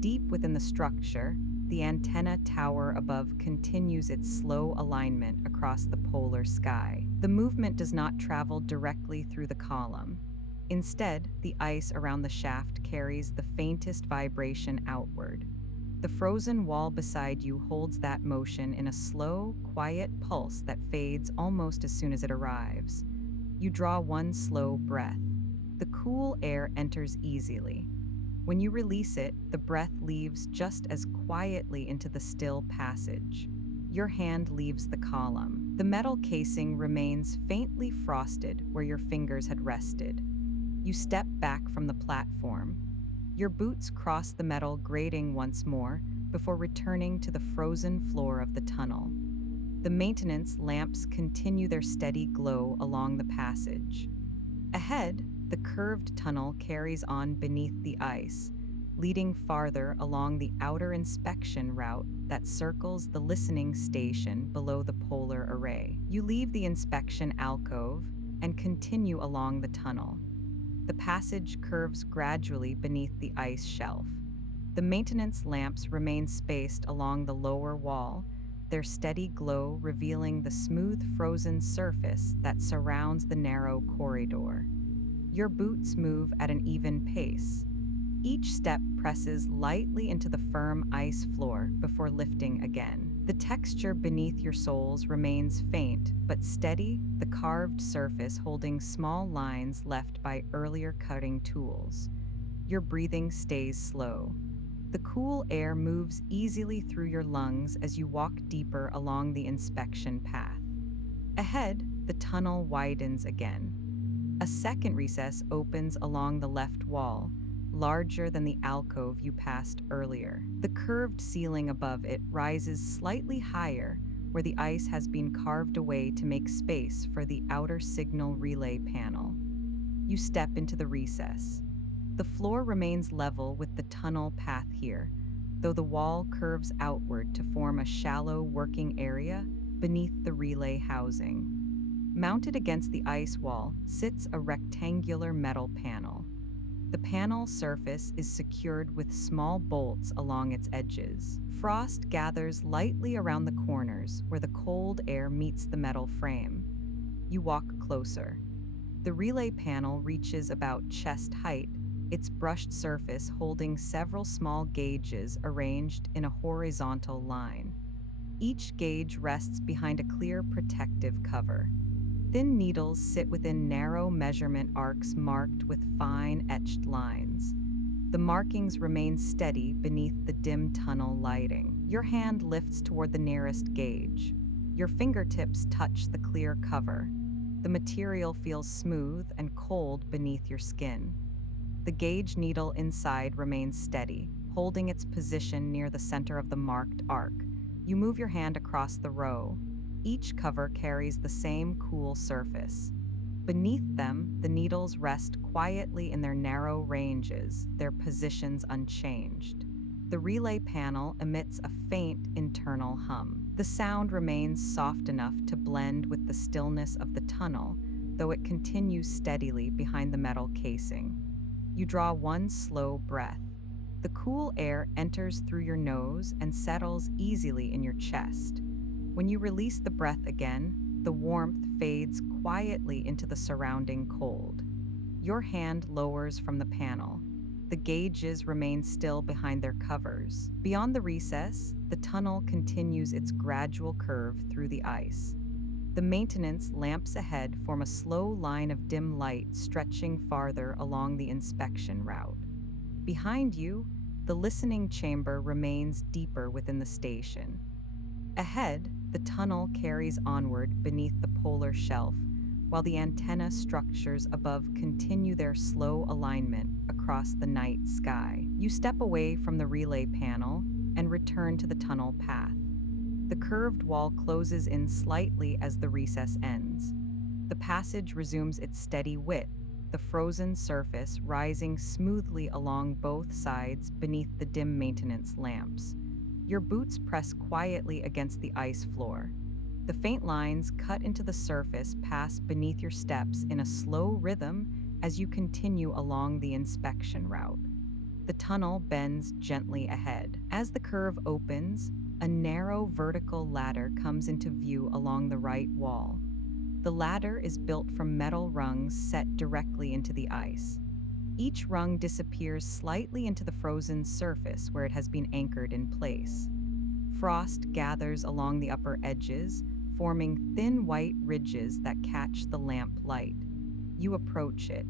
Deep within the structure, the antenna tower above continues its slow alignment across the polar sky. The movement does not travel directly through the column. Instead, the ice around the shaft carries the faintest vibration outward. The frozen wall beside you holds that motion in a slow, quiet pulse that fades almost as soon as it arrives. You draw one slow breath. The cool air enters easily. When you release it, the breath leaves just as quietly into the still passage. Your hand leaves the column. The metal casing remains faintly frosted where your fingers had rested. You step back from the platform. Your boots cross the metal grating once more before returning to the frozen floor of the tunnel. The maintenance lamps continue their steady glow along the passage. Ahead, the curved tunnel carries on beneath the ice, leading farther along the outer inspection route that circles the listening station below the polar array. You leave the inspection alcove and continue along the tunnel. The passage curves gradually beneath the ice shelf. The maintenance lamps remain spaced along the lower wall, their steady glow revealing the smooth frozen surface that surrounds the narrow corridor. Your boots move at an even pace. Each step presses lightly into the firm ice floor before lifting again. The texture beneath your soles remains faint but steady, the carved surface holding small lines left by earlier cutting tools. Your breathing stays slow. The cool air moves easily through your lungs as you walk deeper along the inspection path. Ahead, the tunnel widens again. A second recess opens along the left wall, larger than the alcove you passed earlier. The curved ceiling above it rises slightly higher, where the ice has been carved away to make space for the outer signal relay panel. You step into the recess. The floor remains level with the tunnel path here, though the wall curves outward to form a shallow working area beneath the relay housing. Mounted against the ice wall sits a rectangular metal panel. The panel surface is secured with small bolts along its edges. Frost gathers lightly around the corners where the cold air meets the metal frame. You walk closer. The relay panel reaches about chest height, its brushed surface holding several small gauges arranged in a horizontal line. Each gauge rests behind a clear protective cover. Thin needles sit within narrow measurement arcs marked with fine etched lines. The markings remain steady beneath the dim tunnel lighting. Your hand lifts toward the nearest gauge. Your fingertips touch the clear cover. The material feels smooth and cold beneath your skin. The gauge needle inside remains steady, holding its position near the center of the marked arc. You move your hand across the row. Each cover carries the same cool surface. Beneath them, the needles rest quietly in their narrow ranges, their positions unchanged. The relay panel emits a faint internal hum. The sound remains soft enough to blend with the stillness of the tunnel, though it continues steadily behind the metal casing. You draw one slow breath. The cool air enters through your nose and settles easily in your chest. When you release the breath again, the warmth fades quietly into the surrounding cold. Your hand lowers from the panel. The gauges remain still behind their covers. Beyond the recess, the tunnel continues its gradual curve through the ice. The maintenance lamps ahead form a slow line of dim light stretching farther along the inspection route. Behind you, the listening chamber remains deeper within the station. Ahead, the tunnel carries onward beneath the polar shelf, while the antenna structures above continue their slow alignment across the night sky. You step away from the relay panel and return to the tunnel path. The curved wall closes in slightly as the recess ends. The passage resumes its steady width, the frozen surface rising smoothly along both sides beneath the dim maintenance lamps. Your boots press quietly against the ice floor. The faint lines cut into the surface pass beneath your steps in a slow rhythm as you continue along the inspection route. The tunnel bends gently ahead. As the curve opens, a narrow vertical ladder comes into view along the right wall. The ladder is built from metal rungs set directly into the ice. Each rung disappears slightly into the frozen surface where it has been anchored in place. Frost gathers along the upper edges, forming thin white ridges that catch the lamp light. You approach it.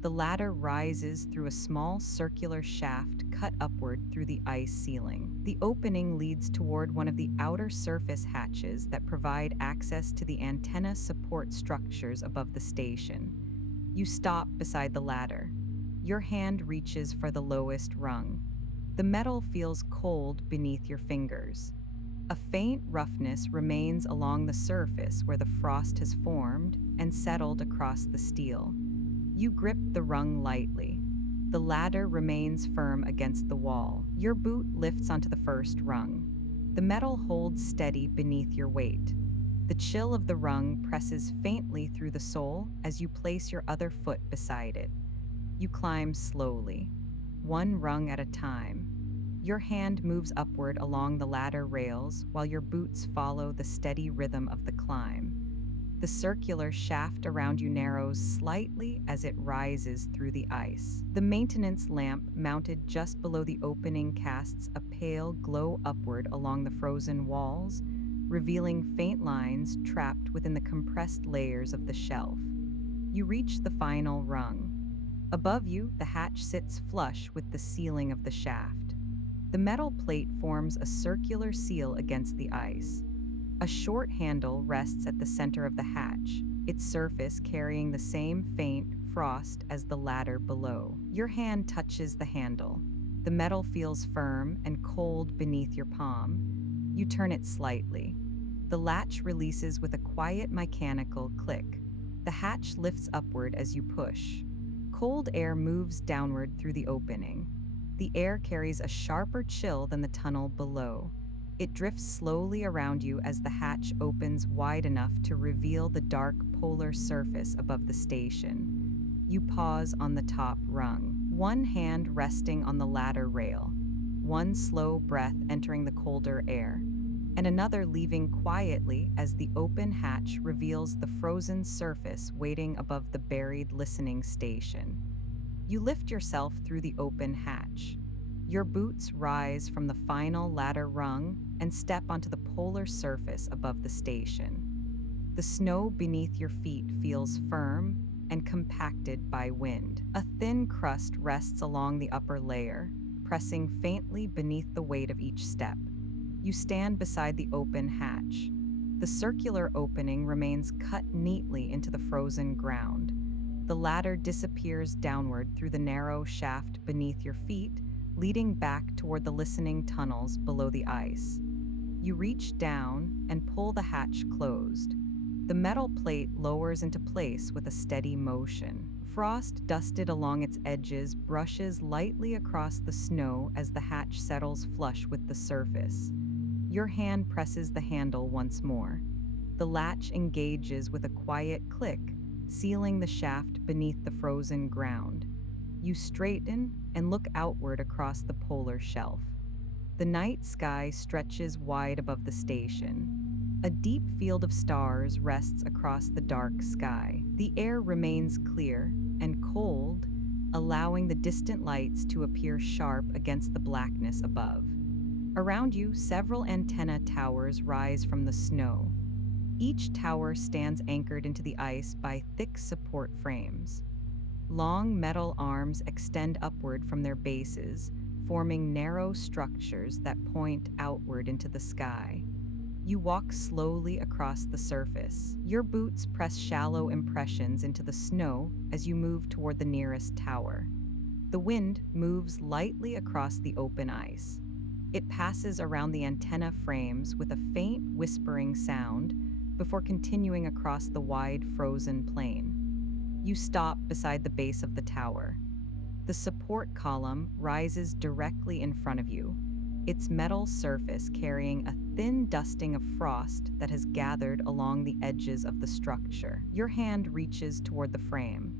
The ladder rises through a small circular shaft cut upward through the ice ceiling. The opening leads toward one of the outer surface hatches that provide access to the antenna support structures above the station. You stop beside the ladder. Your hand reaches for the lowest rung. The metal feels cold beneath your fingers. A faint roughness remains along the surface where the frost has formed and settled across the steel. You grip the rung lightly. The ladder remains firm against the wall. Your boot lifts onto the first rung. The metal holds steady beneath your weight. The chill of the rung presses faintly through the sole as you place your other foot beside it. You climb slowly, one rung at a time. Your hand moves upward along the ladder rails while your boots follow the steady rhythm of the climb. The circular shaft around you narrows slightly as it rises through the ice. The maintenance lamp mounted just below the opening casts a pale glow upward along the frozen walls, revealing faint lines trapped within the compressed layers of the shelf. You reach the final rung. Above you, the hatch sits flush with the ceiling of the shaft. The metal plate forms a circular seal against the ice. A short handle rests at the center of the hatch, its surface carrying the same faint frost as the ladder below. Your hand touches the handle. The metal feels firm and cold beneath your palm. You turn it slightly. The latch releases with a quiet mechanical click. The hatch lifts upward as you push. Cold air moves downward through the opening. The air carries a sharper chill than the tunnel below. It drifts slowly around you as the hatch opens wide enough to reveal the dark polar surface above the station. You pause on the top rung, one hand resting on the ladder rail, one slow breath entering the colder air, and another leaving quietly as the open hatch reveals the frozen surface waiting above the buried listening station. You lift yourself through the open hatch. Your boots rise from the final ladder rung and step onto the polar surface above the station. The snow beneath your feet feels firm and compacted by wind. A thin crust rests along the upper layer, pressing faintly beneath the weight of each step. You stand beside the open hatch. The circular opening remains cut neatly into the frozen ground. The ladder disappears downward through the narrow shaft beneath your feet, leading back toward the listening tunnels below the ice. You reach down and pull the hatch closed. The metal plate lowers into place with a steady motion. Frost dusted along its edges brushes lightly across the snow as the hatch settles flush with the surface. Your hand presses the handle once more. The latch engages with a quiet click, sealing the shaft beneath the frozen ground. You straighten and look outward across the polar shelf. The night sky stretches wide above the station. A deep field of stars rests across the dark sky. The air remains clear and cold, allowing the distant lights to appear sharp against the blackness above. Around you, several antenna towers rise from the snow. Each tower stands anchored into the ice by thick support frames. Long metal arms extend upward from their bases, forming narrow structures that point outward into the sky. You walk slowly across the surface. Your boots press shallow impressions into the snow as you move toward the nearest tower. The wind moves lightly across the open ice. It passes around the antenna frames with a faint whispering sound before continuing across the wide frozen plain. You stop beside the base of the tower. The support column rises directly in front of you, its metal surface carrying a thin dusting of frost that has gathered along the edges of the structure. Your hand reaches toward the frame.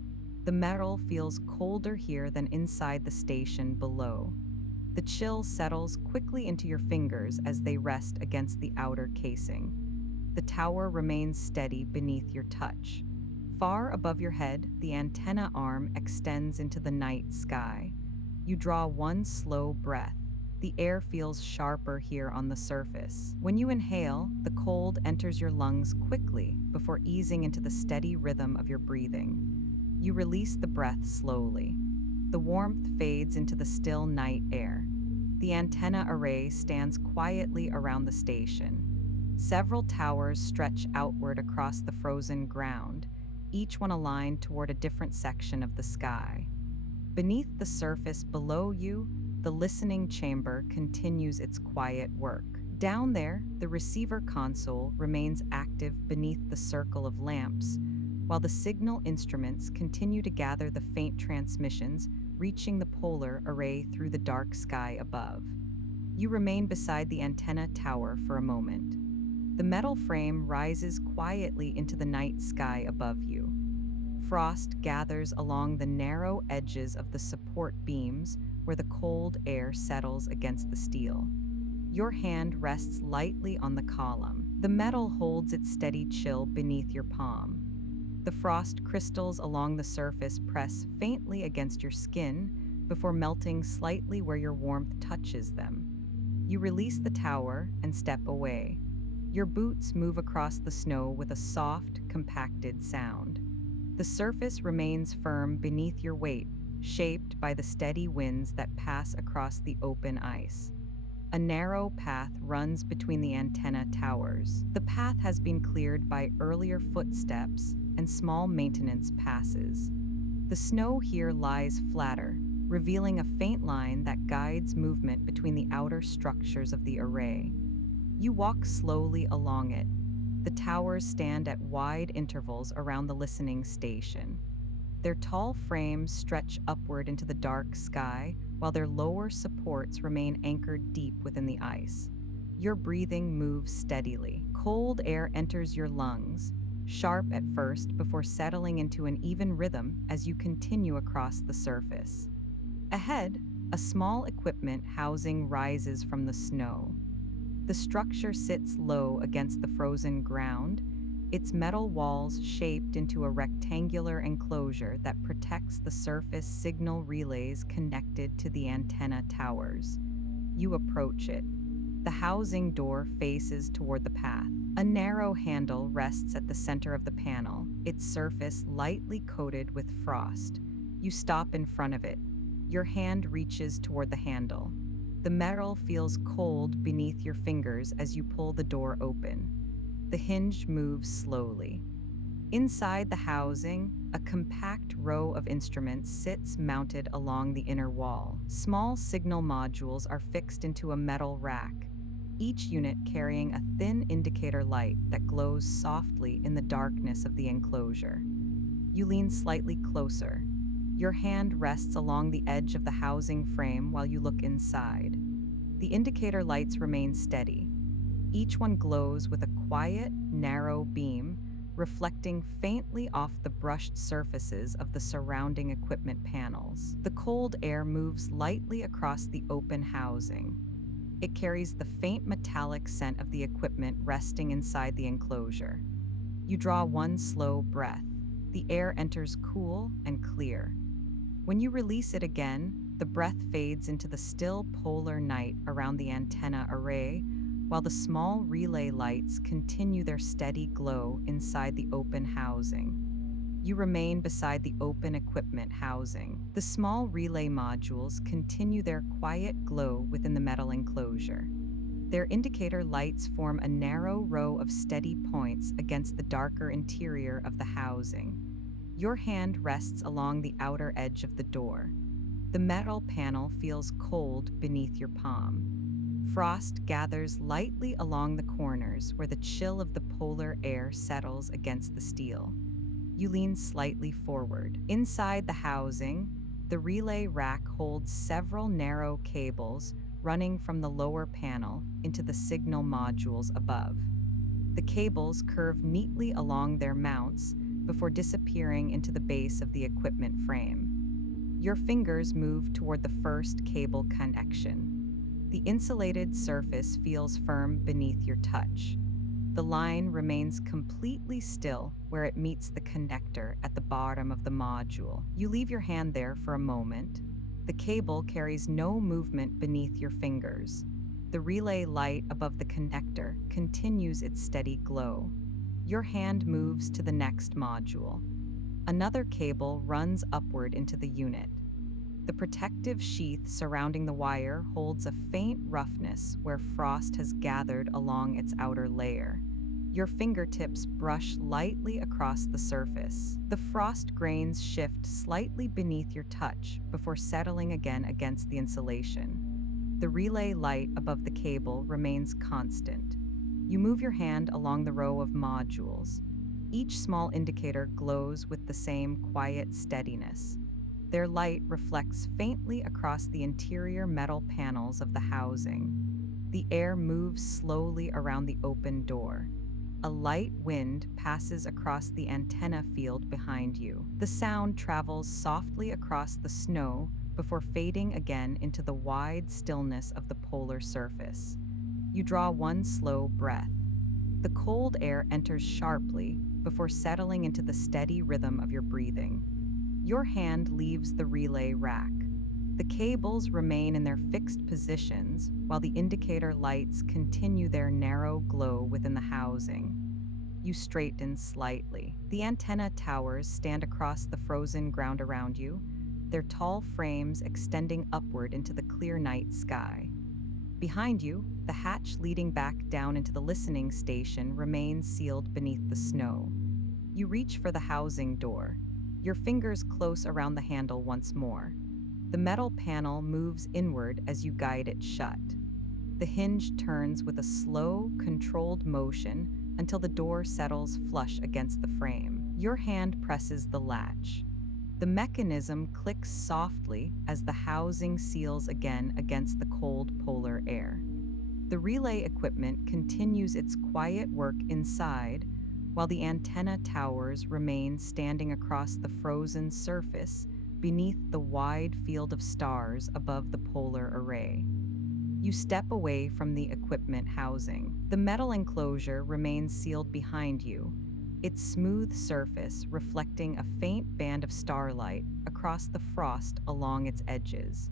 The metal feels colder here than inside the station below. The chill settles quickly into your fingers as they rest against the outer casing. The tower remains steady beneath your touch. Far above your head, the antenna arm extends into the night sky. You draw one slow breath. The air feels sharper here on the surface. When you inhale, the cold enters your lungs quickly before easing into the steady rhythm of your breathing. You release the breath slowly. The warmth fades into the still night air. The antenna array stands quietly around the station. Several towers stretch outward across the frozen ground, each one aligned toward a different section of the sky. Beneath the surface below you, the listening chamber continues its quiet work. Down there, the receiver console remains active beneath the circle of lamps, while the signal instruments continue to gather the faint transmissions reaching the polar array through the dark sky above. You remain beside the antenna tower for a moment. The metal frame rises quietly into the night sky above you. Frost gathers along the narrow edges of the support beams where the cold air settles against the steel. Your hand rests lightly on the column. The metal holds its steady chill beneath your palm. The frost crystals along the surface press faintly against your skin before melting slightly where your warmth touches them. You release the tower and step away. Your boots move across the snow with a soft, compacted sound. The surface remains firm beneath your weight, shaped by the steady winds that pass across the open ice. A narrow path runs between the antenna towers. The path has been cleared by earlier footsteps and small maintenance passes. The snow here lies flatter, revealing a faint line that guides movement between the outer structures of the array. You walk slowly along it. The towers stand at wide intervals around the listening station. Their tall frames stretch upward into the dark sky, while their lower supports remain anchored deep within the ice. Your breathing moves steadily. Cold air enters your lungs, sharp at first before settling into an even rhythm as you continue across the surface. Ahead, a small equipment housing rises from the snow. The structure sits low against the frozen ground, its metal walls shaped into a rectangular enclosure that protects the surface signal relays connected to the antenna towers. You approach it. The housing door faces toward the path. A narrow handle rests at the center of the panel, its surface lightly coated with frost. You stop in front of it. Your hand reaches toward the handle. The metal feels cold beneath your fingers as you pull the door open. The hinge moves slowly. Inside the housing, a compact row of instruments sits mounted along the inner wall. Small signal modules are fixed into a metal rack, each unit carrying a thin indicator light that glows softly in the darkness of the enclosure. You lean slightly closer. Your hand rests along the edge of the housing frame while you look inside. The indicator lights remain steady. Each one glows with a quiet, narrow beam, reflecting faintly off the brushed surfaces of the surrounding equipment panels. The cold air moves lightly across the open housing. It carries the faint metallic scent of the equipment resting inside the enclosure. You draw one slow breath. The air enters cool and clear. When you release it again, the breath fades into the still polar night around the antenna array, while the small relay lights continue their steady glow inside the open housing. You remain beside the open equipment housing. The small relay modules continue their quiet glow within the metal enclosure. Their indicator lights form a narrow row of steady points against the darker interior of the housing. Your hand rests along the outer edge of the door. The metal panel feels cold beneath your palm. Frost gathers lightly along the corners where the chill of the polar air settles against the steel. You lean slightly forward. Inside the housing, the relay rack holds several narrow cables running from the lower panel into the signal modules above. The cables curve neatly along their mounts before disappearing into the base of the equipment frame. Your fingers move toward the first cable connection. The insulated surface feels firm beneath your touch. The line remains completely still where it meets the connector at the bottom of the module. You leave your hand there for a moment. The cable carries no movement beneath your fingers. The relay light above the connector continues its steady glow. Your hand moves to the next module. Another cable runs upward into the unit. The protective sheath surrounding the wire holds a faint roughness where frost has gathered along its outer layer. Your fingertips brush lightly across the surface. The frost grains shift slightly beneath your touch before settling again against the insulation. The relay light above the cable remains constant. You move your hand along the row of modules. Each small indicator glows with the same quiet steadiness. Their light reflects faintly across the interior metal panels of the housing. The air moves slowly around the open door. A light wind passes across the antenna field behind you. The sound travels softly across the snow before fading again into the wide stillness of the polar surface. You draw one slow breath. The cold air enters sharply before settling into the steady rhythm of your breathing. Your hand leaves the relay rack. The cables remain in their fixed positions while the indicator lights continue their narrow glow within the housing. You straighten slightly. The antenna towers stand across the frozen ground around you, their tall frames extending upward into the clear night sky. Behind you, the hatch leading back down into the listening station remains sealed beneath the snow. You reach for the housing door, your fingers close around the handle once more. The metal panel moves inward as you guide it shut. The hinge turns with a slow, controlled motion until the door settles flush against the frame. Your hand presses the latch. The mechanism clicks softly as the housing seals again against the cold polar air. The relay equipment continues its quiet work inside, while the antenna towers remain standing across the frozen surface beneath the wide field of stars above the polar array. You step away from the equipment housing. The metal enclosure remains sealed behind you, its smooth surface reflecting a faint band of starlight across the frost along its edges.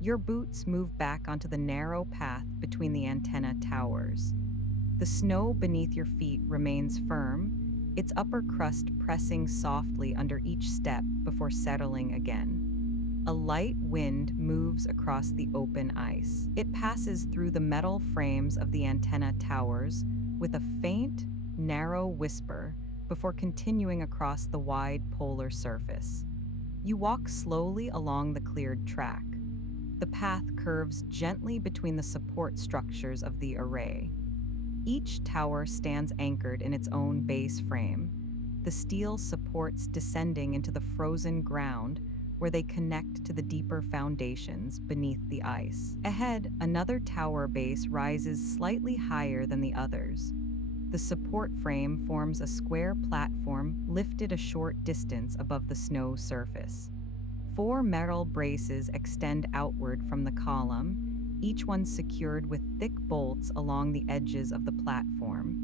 Your boots move back onto the narrow path between the antenna towers. The snow beneath your feet remains firm, its upper crust pressing softly under each step before settling again. A light wind moves across the open ice. It passes through the metal frames of the antenna towers with a faint, narrow whisper before continuing across the wide polar surface. You walk slowly along the cleared track. The path curves gently between the support structures of the array. Each tower stands anchored in its own base frame, the steel supports descending into the frozen ground where they connect to the deeper foundations beneath the ice. Ahead, another tower base rises slightly higher than the others. The support frame forms a square platform lifted a short distance above the snow surface. 4 metal braces extend outward from the column, each one secured with thick bolts along the edges of the platform.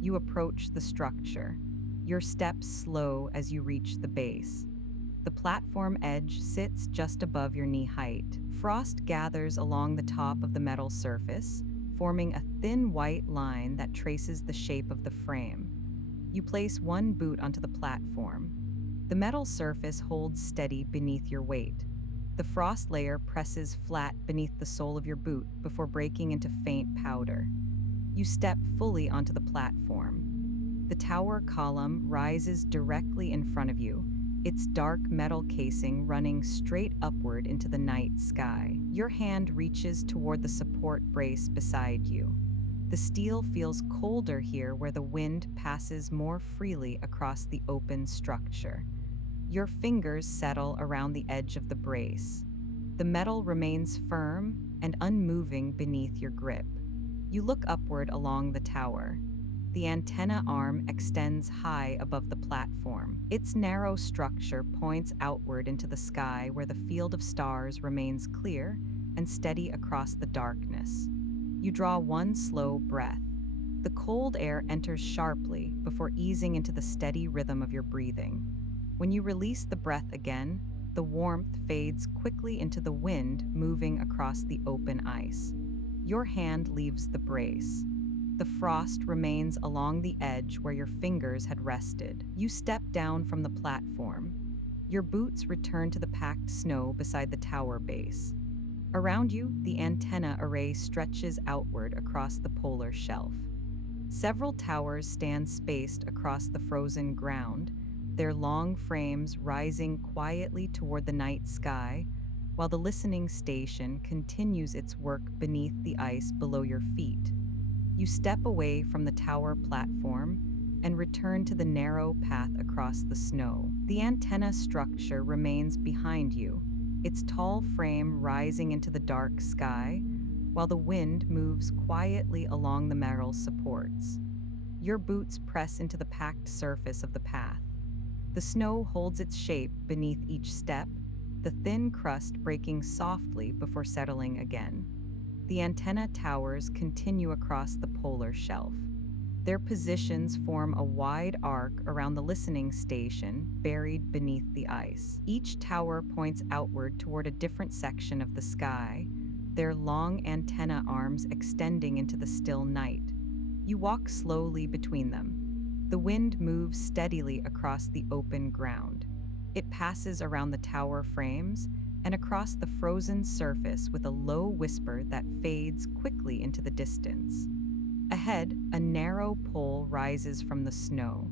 You approach the structure, your steps slow as you reach the base. The platform edge sits just above your knee height. Frost gathers along the top of the metal surface, forming a thin white line that traces the shape of the frame. You place one boot onto the platform. The metal surface holds steady beneath your weight. The frost layer presses flat beneath the sole of your boot before breaking into faint powder. You step fully onto the platform. The tower column rises directly in front of you, its dark metal casing running straight upward into the night sky. Your hand reaches toward the support brace beside you. The steel feels colder here where the wind passes more freely across the open structure. Your fingers settle around the edge of the brace. The metal remains firm and unmoving beneath your grip. You look upward along the tower. The antenna arm extends high above the platform. Its narrow structure points outward into the sky where the field of stars remains clear and steady across the darkness. You draw one slow breath. The cold air enters sharply before easing into the steady rhythm of your breathing. When you release the breath again, the warmth fades quickly into the wind moving across the open ice. Your hand leaves the brace. The frost remains along the edge where your fingers had rested. You step down from the platform. Your boots return to the packed snow beside the tower base. Around you, the antenna array stretches outward across the polar shelf. Several towers stand spaced across the frozen ground, their long frames rising quietly toward the night sky, while the listening station continues its work beneath the ice below your feet. You step away from the tower platform and return to the narrow path across the snow. The antenna structure remains behind you, its tall frame rising into the dark sky, while the wind moves quietly along the metal supports. Your boots press into the packed surface of the path. The snow holds its shape beneath each step, the thin crust breaking softly before settling again. The antenna towers continue across the polar shelf. Their positions form a wide arc around the listening station buried beneath the ice. Each tower points outward toward a different section of the sky, their long antenna arms extending into the still night. You walk slowly between them. The wind moves steadily across the open ground. It passes around the tower frames and across the frozen surface with a low whisper that fades quickly into the distance. Ahead, a narrow pole rises from the snow.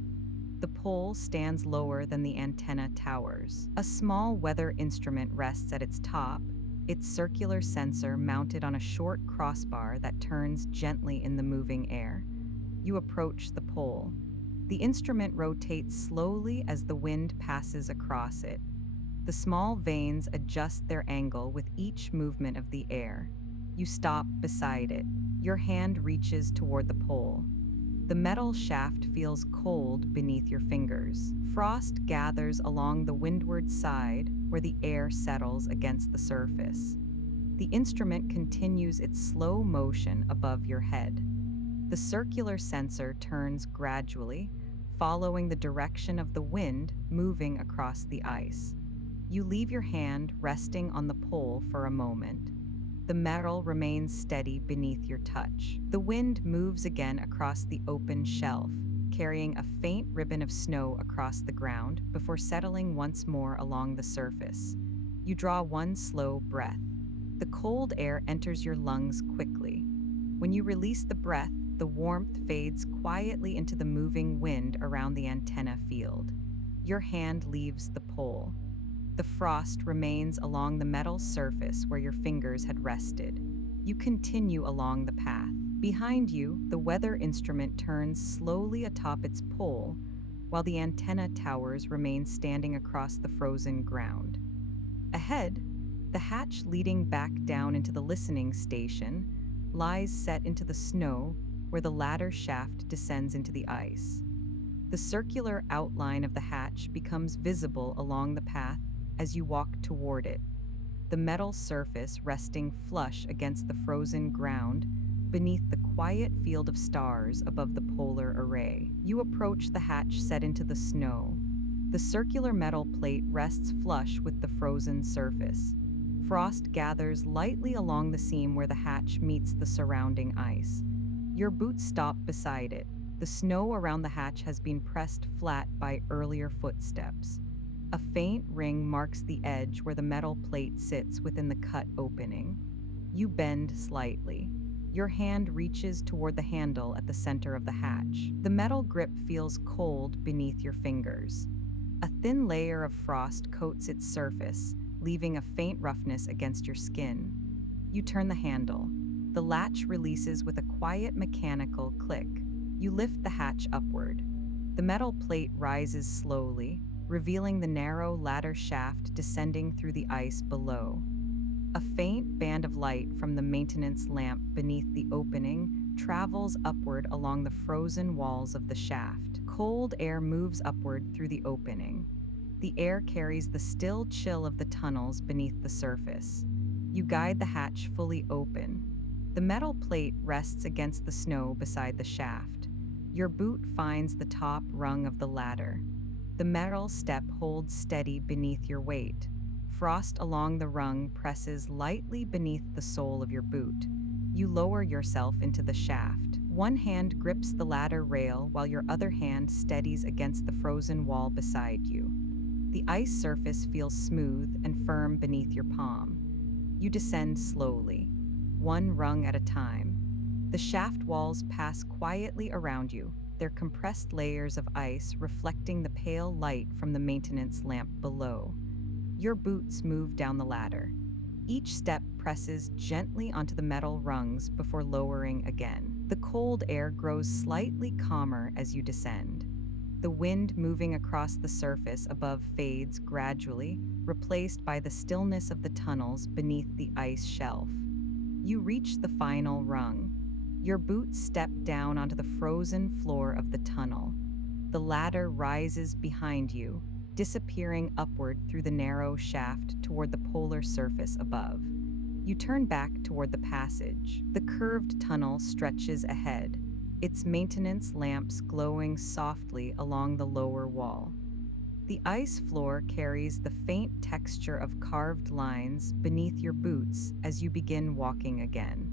The pole stands lower than the antenna towers. A small weather instrument rests at its top, its circular sensor mounted on a short crossbar that turns gently in the moving air. You approach the pole. The instrument rotates slowly as the wind passes across it. The small vanes adjust their angle with each movement of the air. You stop beside it. Your hand reaches toward the pole. The metal shaft feels cold beneath your fingers. Frost gathers along the windward side where the air settles against the surface. The instrument continues its slow motion above your head. The circular sensor turns gradually, following the direction of the wind moving across the ice. You leave your hand resting on the pole for a moment. The metal remains steady beneath your touch. The wind moves again across the open shelf, carrying a faint ribbon of snow across the ground before settling once more along the surface. You draw one slow breath. The cold air enters your lungs quickly. When you release the breath, the warmth fades quietly into the moving wind around the antenna field. Your hand leaves the pole. The frost remains along the metal surface where your fingers had rested. You continue along the path. Behind you, the weather instrument turns slowly atop its pole, while the antenna towers remain standing across the frozen ground. Ahead, the hatch leading back down into the listening station lies set into the snow where the ladder shaft descends into the ice. The circular outline of the hatch becomes visible along the path as you walk toward it. the metal surface resting flush against the frozen ground beneath the quiet field of stars above the polar array. You approach the hatch set into the snow. The circular metal plate rests flush with the frozen surface. Frost gathers lightly along the seam where the hatch meets the surrounding ice. Your boots stop beside it. The snow around the hatch has been pressed flat by earlier footsteps. A faint ring marks the edge where the metal plate sits within the cut opening. You bend slightly. Your hand reaches toward the handle at the center of the hatch. The metal grip feels cold beneath your fingers. A thin layer of frost coats its surface, leaving a faint roughness against your skin. You turn the handle. The latch releases with a quiet mechanical click. You lift the hatch upward. The metal plate rises slowly, revealing the narrow ladder shaft descending through the ice below. A faint band of light from the maintenance lamp beneath the opening travels upward along the frozen walls of the shaft. Cold air moves upward through the opening. The air carries the still chill of the tunnels beneath the surface. You guide the hatch fully open. The metal plate rests against the snow beside the shaft. Your boot finds the top rung of the ladder. The metal step holds steady beneath your weight. Frost along the rung presses lightly beneath the sole of your boot. You lower yourself into the shaft. One hand grips the ladder rail while your other hand steadies against the frozen wall beside you. The ice surface feels smooth and firm beneath your palm. You descend slowly, one rung at a time. The shaft walls pass quietly around you, their compressed layers of ice reflecting the pale light from the maintenance lamp below. Your boots move down the ladder. Each step presses gently onto the metal rungs before lowering again. The cold air grows slightly calmer as you descend. The wind moving across the surface above fades gradually, replaced by the stillness of the tunnels beneath the ice shelf. You reach the final rung. Your boots step down onto the frozen floor of the tunnel. The ladder rises behind you, disappearing upward through the narrow shaft toward the polar surface above. You turn back toward the passage. The curved tunnel stretches ahead, its maintenance lamps glowing softly along the lower wall. The ice floor carries the faint texture of carved lines beneath your boots as you begin walking again.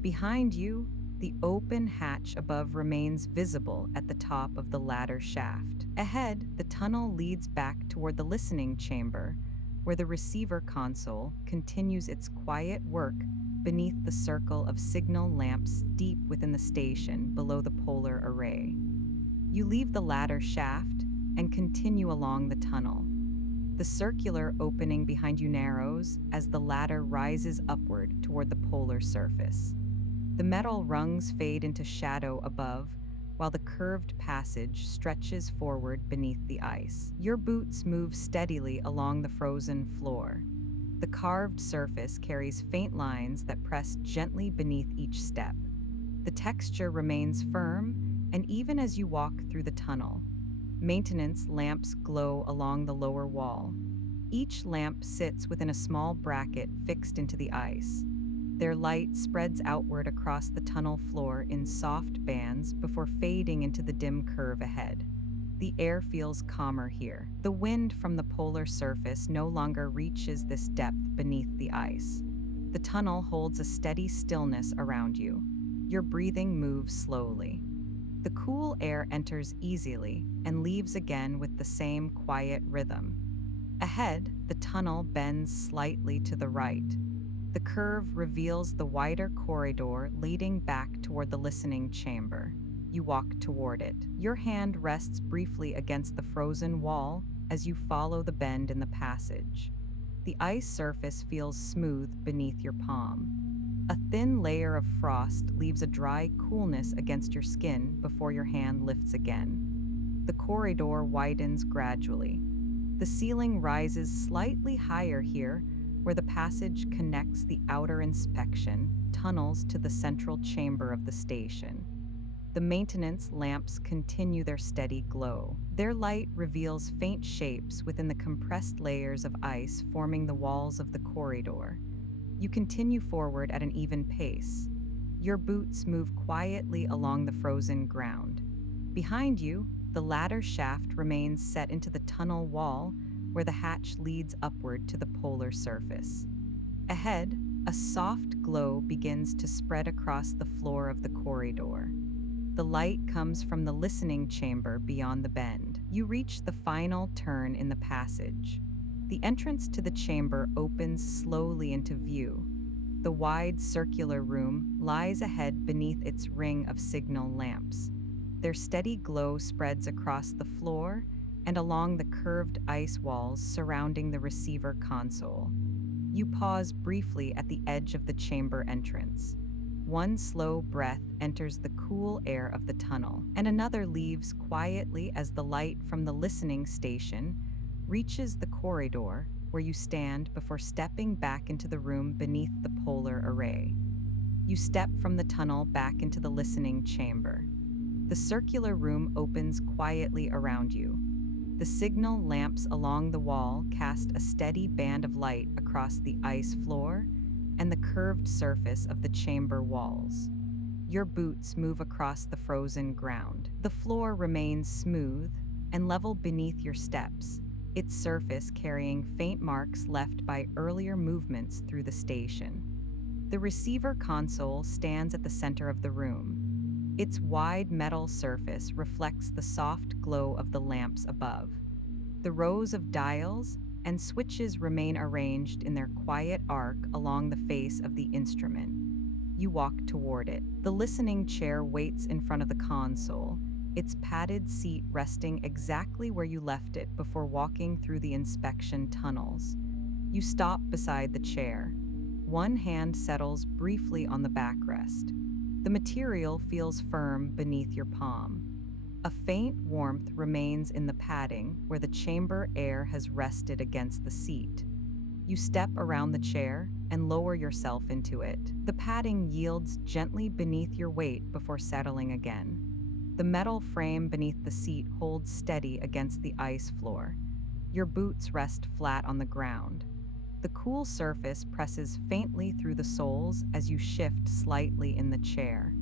Behind you, the open hatch above remains visible at the top of the ladder shaft. Ahead, the tunnel leads back toward the listening chamber, where the receiver console continues its quiet work beneath the circle of signal lamps deep within the station below the polar array. You leave the ladder shaft and continue along the tunnel. The circular opening behind you narrows as the ladder rises upward toward the polar surface. The metal rungs fade into shadow above, while the curved passage stretches forward beneath the ice. Your boots move steadily along the frozen floor. The carved surface carries faint lines that press gently beneath each step. The texture remains firm, and even as you walk through the tunnel, maintenance lamps glow along the lower wall. Each lamp sits within a small bracket fixed into the ice. Their light spreads outward across the tunnel floor in soft bands before fading into the dim curve ahead. The air feels calmer here. The wind from the polar surface no longer reaches this depth beneath the ice. The tunnel holds a steady stillness around you. Your breathing moves slowly. The cool air enters easily and leaves again with the same quiet rhythm. Ahead, the tunnel bends slightly to the right. The curve reveals the wider corridor leading back toward the listening chamber. You walk toward it. Your hand rests briefly against the frozen wall as you follow the bend in the passage. The ice surface feels smooth beneath your palm. A thin layer of frost leaves a dry coolness against your skin before your hand lifts again. The corridor widens gradually. The ceiling rises slightly higher here, where the passage connects the outer inspection tunnels to the central chamber of the station. The maintenance lamps continue their steady glow. Their light reveals faint shapes within the compressed layers of ice forming the walls of the corridor. You continue forward at an even pace. Your boots move quietly along the frozen ground. Behind you, the ladder shaft remains set into the tunnel wall where the hatch leads upward to the polar surface. Ahead, a soft glow begins to spread across the floor of the corridor. The light comes from the listening chamber beyond the bend. You reach the final turn in the passage. The entrance to the chamber opens slowly into view. The wide circular room lies ahead beneath its ring of signal lamps. Their steady glow spreads across the floor and along the curved ice walls surrounding the receiver console. You pause briefly at the edge of the chamber entrance. One slow breath enters the cool air of the tunnel, and another leaves quietly as the light from the listening station reaches the corridor where you stand before stepping back into the room beneath the polar array. You step from the tunnel back into the listening chamber. The circular room opens quietly around you. The signal lamps along the wall cast a steady band of light across the ice floor and the curved surface of the chamber walls. Your boots move across the frozen ground. The floor remains smooth and level beneath your steps, its surface carrying faint marks left by earlier movements through the station. The receiver console stands at the center of the room. Its wide metal surface reflects the soft glow of the lamps above. The rows of dials and switches remain arranged in their quiet arc along the face of the instrument. You walk toward it. The listening chair waits in front of the console, its padded seat resting exactly where you left it before walking through the inspection tunnels. You stop beside the chair. One hand settles briefly on the backrest. The material feels firm beneath your palm. A faint warmth remains in the padding where the chamber air has rested against the seat. You step around the chair and lower yourself into it. The padding yields gently beneath your weight before settling again. The metal frame beneath the seat holds steady against the ice floor. Your boots rest flat on the ground. The cool surface presses faintly through the soles as you shift slightly in the chair.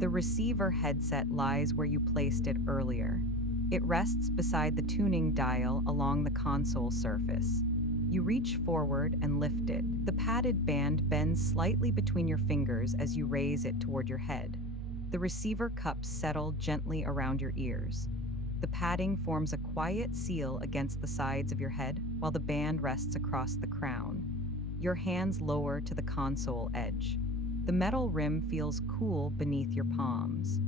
The receiver headset lies where you placed it earlier. It rests beside the tuning dial along the console surface. You reach forward and lift it. The padded band bends slightly between your fingers as you raise it toward your head. The receiver cups settle gently around your ears. The padding forms a quiet seal against the sides of your head while the band rests across the crown. Your hands lower to the console edge. The metal rim feels cool beneath your palms.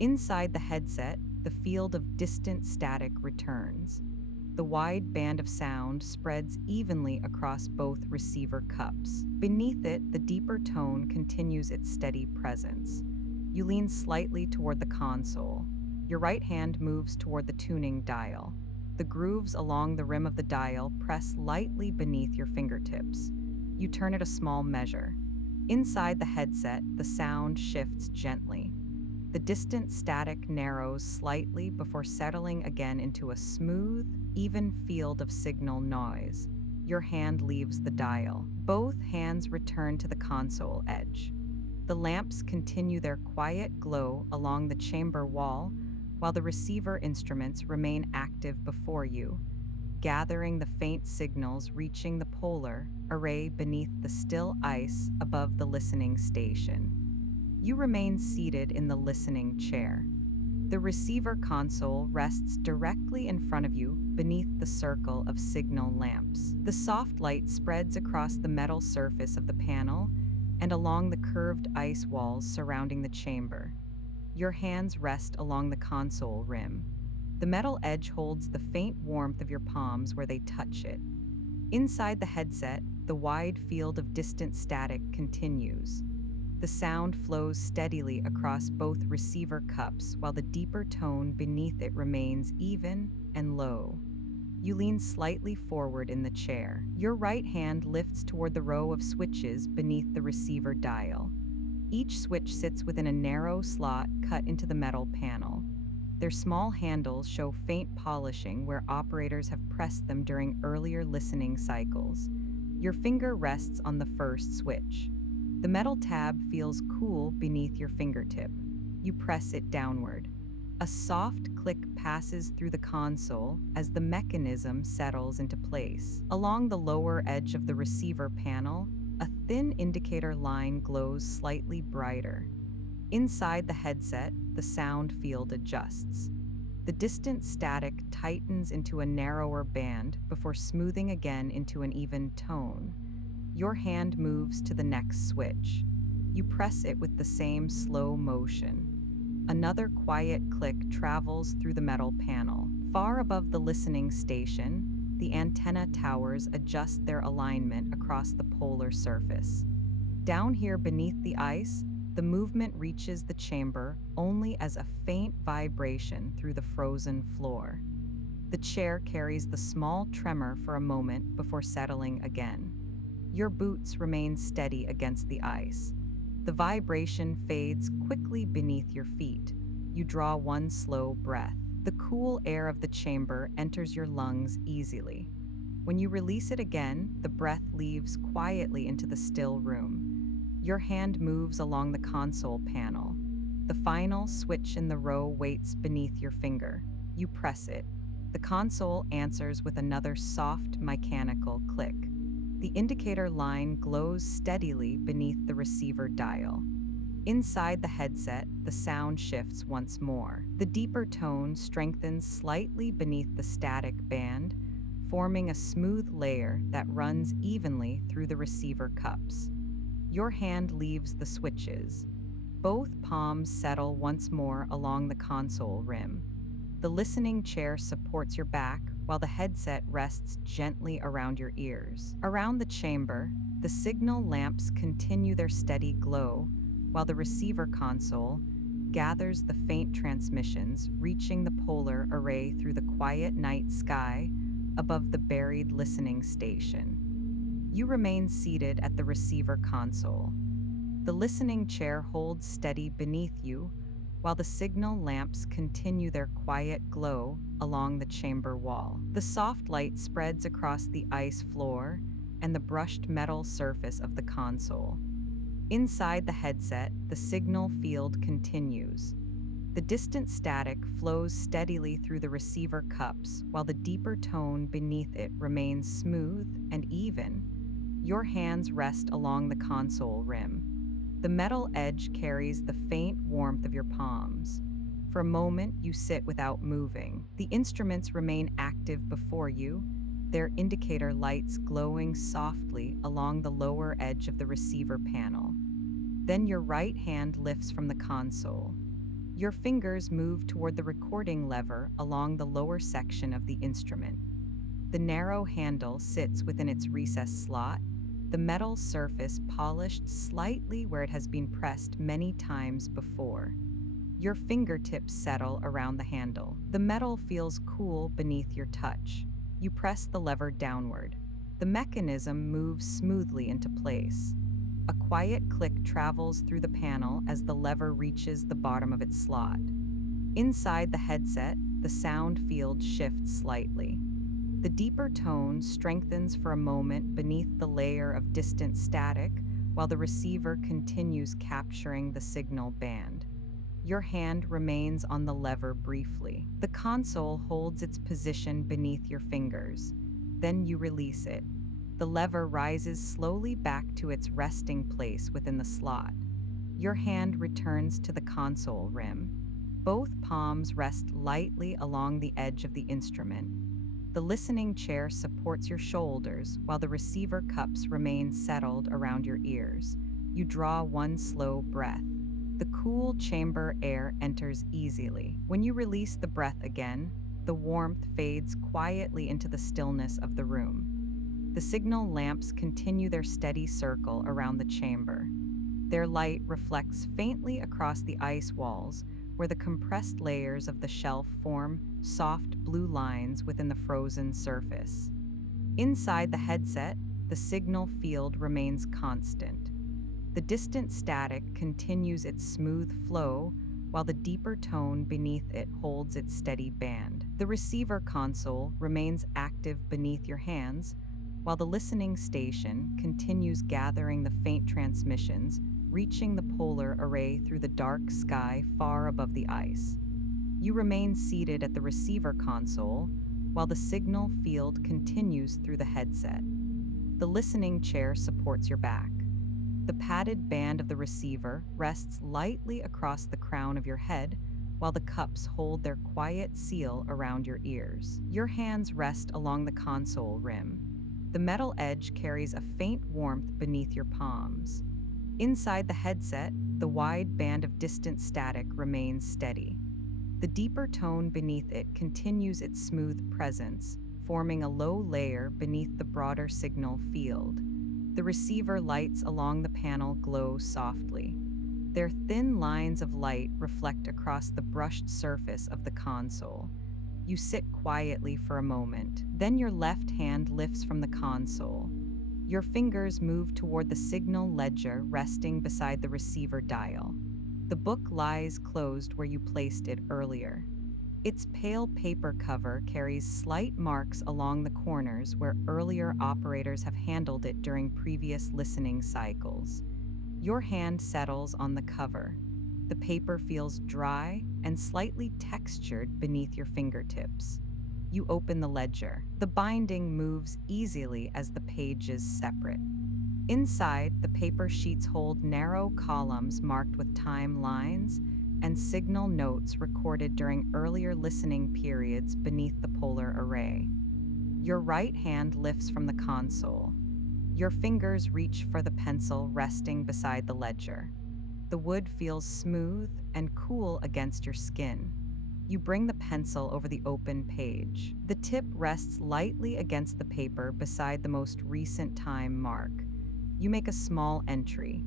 Inside the headset, the field of distant static returns. The wide band of sound spreads evenly across both receiver cups. Beneath it, the deeper tone continues its steady presence. You lean slightly toward the console. Your right hand moves toward the tuning dial. The grooves along the rim of the dial press lightly beneath your fingertips. You turn it a small measure. Inside the headset, the sound shifts gently. The distant static narrows slightly before settling again into a smooth, even field of signal noise. Your hand leaves the dial. Both hands return to the console edge. The lamps continue their quiet glow along the chamber wall, while the receiver instruments remain active before you, gathering the faint signals reaching the polar array beneath the still ice above the listening station. You remain seated in the listening chair. The receiver console rests directly in front of you beneath the circle of signal lamps. The soft light spreads across the metal surface of the panel and along the curved ice walls surrounding the chamber. Your hands rest along the console rim. The metal edge holds the faint warmth of your palms where they touch it. Inside the headset, the wide field of distant static continues. The sound flows steadily across both receiver cups while the deeper tone beneath it remains even and low. You lean slightly forward in the chair. Your right hand lifts toward the row of switches beneath the receiver dial. Each switch sits within a narrow slot cut into the metal panel. Their small handles show faint polishing where operators have pressed them during earlier listening cycles. Your finger rests on the first switch. The metal tab feels cool beneath your fingertip. You press it downward. A soft click passes through the console as the mechanism settles into place. Along the lower edge of the receiver panel, a thin indicator line glows slightly brighter. Inside the headset, the sound field adjusts. The distant static tightens into a narrower band before smoothing again into an even tone. Your hand moves to the next switch. You press it with the same slow motion. Another quiet click travels through the metal panel. Far above the listening station, the antenna towers adjust their alignment across the polar surface. Down here beneath the ice, the movement reaches the chamber only as a faint vibration through the frozen floor. The chair carries the small tremor for a moment before settling again. Your boots remain steady against the ice. The vibration fades quickly beneath your feet. You draw one slow breath. The cool air of the chamber enters your lungs easily. When you release it again, the breath leaves quietly into the still room. Your hand moves along the console panel. The final switch in the row waits beneath your finger. You press it. The console answers with another soft mechanical click. The indicator line glows steadily beneath the receiver dial. Inside the headset, the sound shifts once more. The deeper tone strengthens slightly beneath the static band, forming a smooth layer that runs evenly through the receiver cups. Your hand leaves the switches. Both palms settle once more along the console rim. The listening chair supports your back while the headset rests gently around your ears. Around the chamber, the signal lamps continue their steady glow while the receiver console gathers the faint transmissions, reaching the polar array through the quiet night sky above the buried listening station. You remain seated at the receiver console. The listening chair holds steady beneath you, while the signal lamps continue their quiet glow along the chamber wall. The soft light spreads across the ice floor and the brushed metal surface of the console. Inside the headset, the signal field continues. The distant static flows steadily through the receiver cups, while the deeper tone beneath it remains smooth and even. Your hands rest along the console rim. The metal edge carries the faint warmth of your palms. For a moment, you sit without moving. The instruments remain active before you, their indicator lights glowing softly along the lower edge of the receiver panel. Then your right hand lifts from the console. Your fingers move toward the recording lever along the lower section of the instrument. The narrow handle sits within its recessed slot, the metal surface polished slightly where it has been pressed many times before. Your fingertips settle around the handle. The metal feels cool beneath your touch. You press the lever downward. The mechanism moves smoothly into place. A quiet click travels through the panel as the lever reaches the bottom of its slot. Inside the headset, the sound field shifts slightly. The deeper tone strengthens for a moment beneath the layer of distant static, while the receiver continues capturing the signal band. Your hand remains on the lever briefly. The console holds its position beneath your fingers. Then you release it. The lever rises slowly back to its resting place within the slot. Your hand returns to the console rim. Both palms rest lightly along the edge of the instrument. The listening chair supports your shoulders while the receiver cups remain settled around your ears. You draw one slow breath. The cool chamber air enters easily. When you release the breath again, the warmth fades quietly into the stillness of the room. The signal lamps continue their steady circle around the chamber. Their light reflects faintly across the ice walls, where the compressed layers of the shelf form soft blue lines within the frozen surface. Inside the headset, the signal field remains constant. The distant static continues its smooth flow, while the deeper tone beneath it holds its steady band. The receiver console remains active beneath your hands, while the listening station continues gathering the faint transmissions, reaching the polar array through the dark sky far above the ice. You remain seated at the receiver console, while the signal field continues through the headset. The listening chair supports your back. The padded band of the receiver rests lightly across the crown of your head, while the cups hold their quiet seal around your ears. Your hands rest along the console rim. The metal edge carries a faint warmth beneath your palms. Inside the headset, the wide band of distant static remains steady. The deeper tone beneath it continues its smooth presence, forming a low layer beneath the broader signal field. The receiver lights along the panel glow softly. Their thin lines of light reflect across the brushed surface of the console. You sit quietly for a moment, then your left hand lifts from the console. Your fingers move toward the signal ledger resting beside the receiver dial. The book lies closed where you placed it earlier. Its pale paper cover carries slight marks along the corners where earlier operators have handled it during previous listening cycles. Your hand settles on the cover. The paper feels dry and slightly textured beneath your fingertips. You open the ledger. The binding moves easily as the pages separate. Inside, the paper sheets hold narrow columns marked with time lines and signal notes recorded during earlier listening periods beneath the polar array. Your right hand lifts from the console. Your fingers reach for the pencil resting beside the ledger. The wood feels smooth and cool against your skin. You bring the pencil over the open page. The tip rests lightly against the paper beside the most recent time mark. You make a small entry.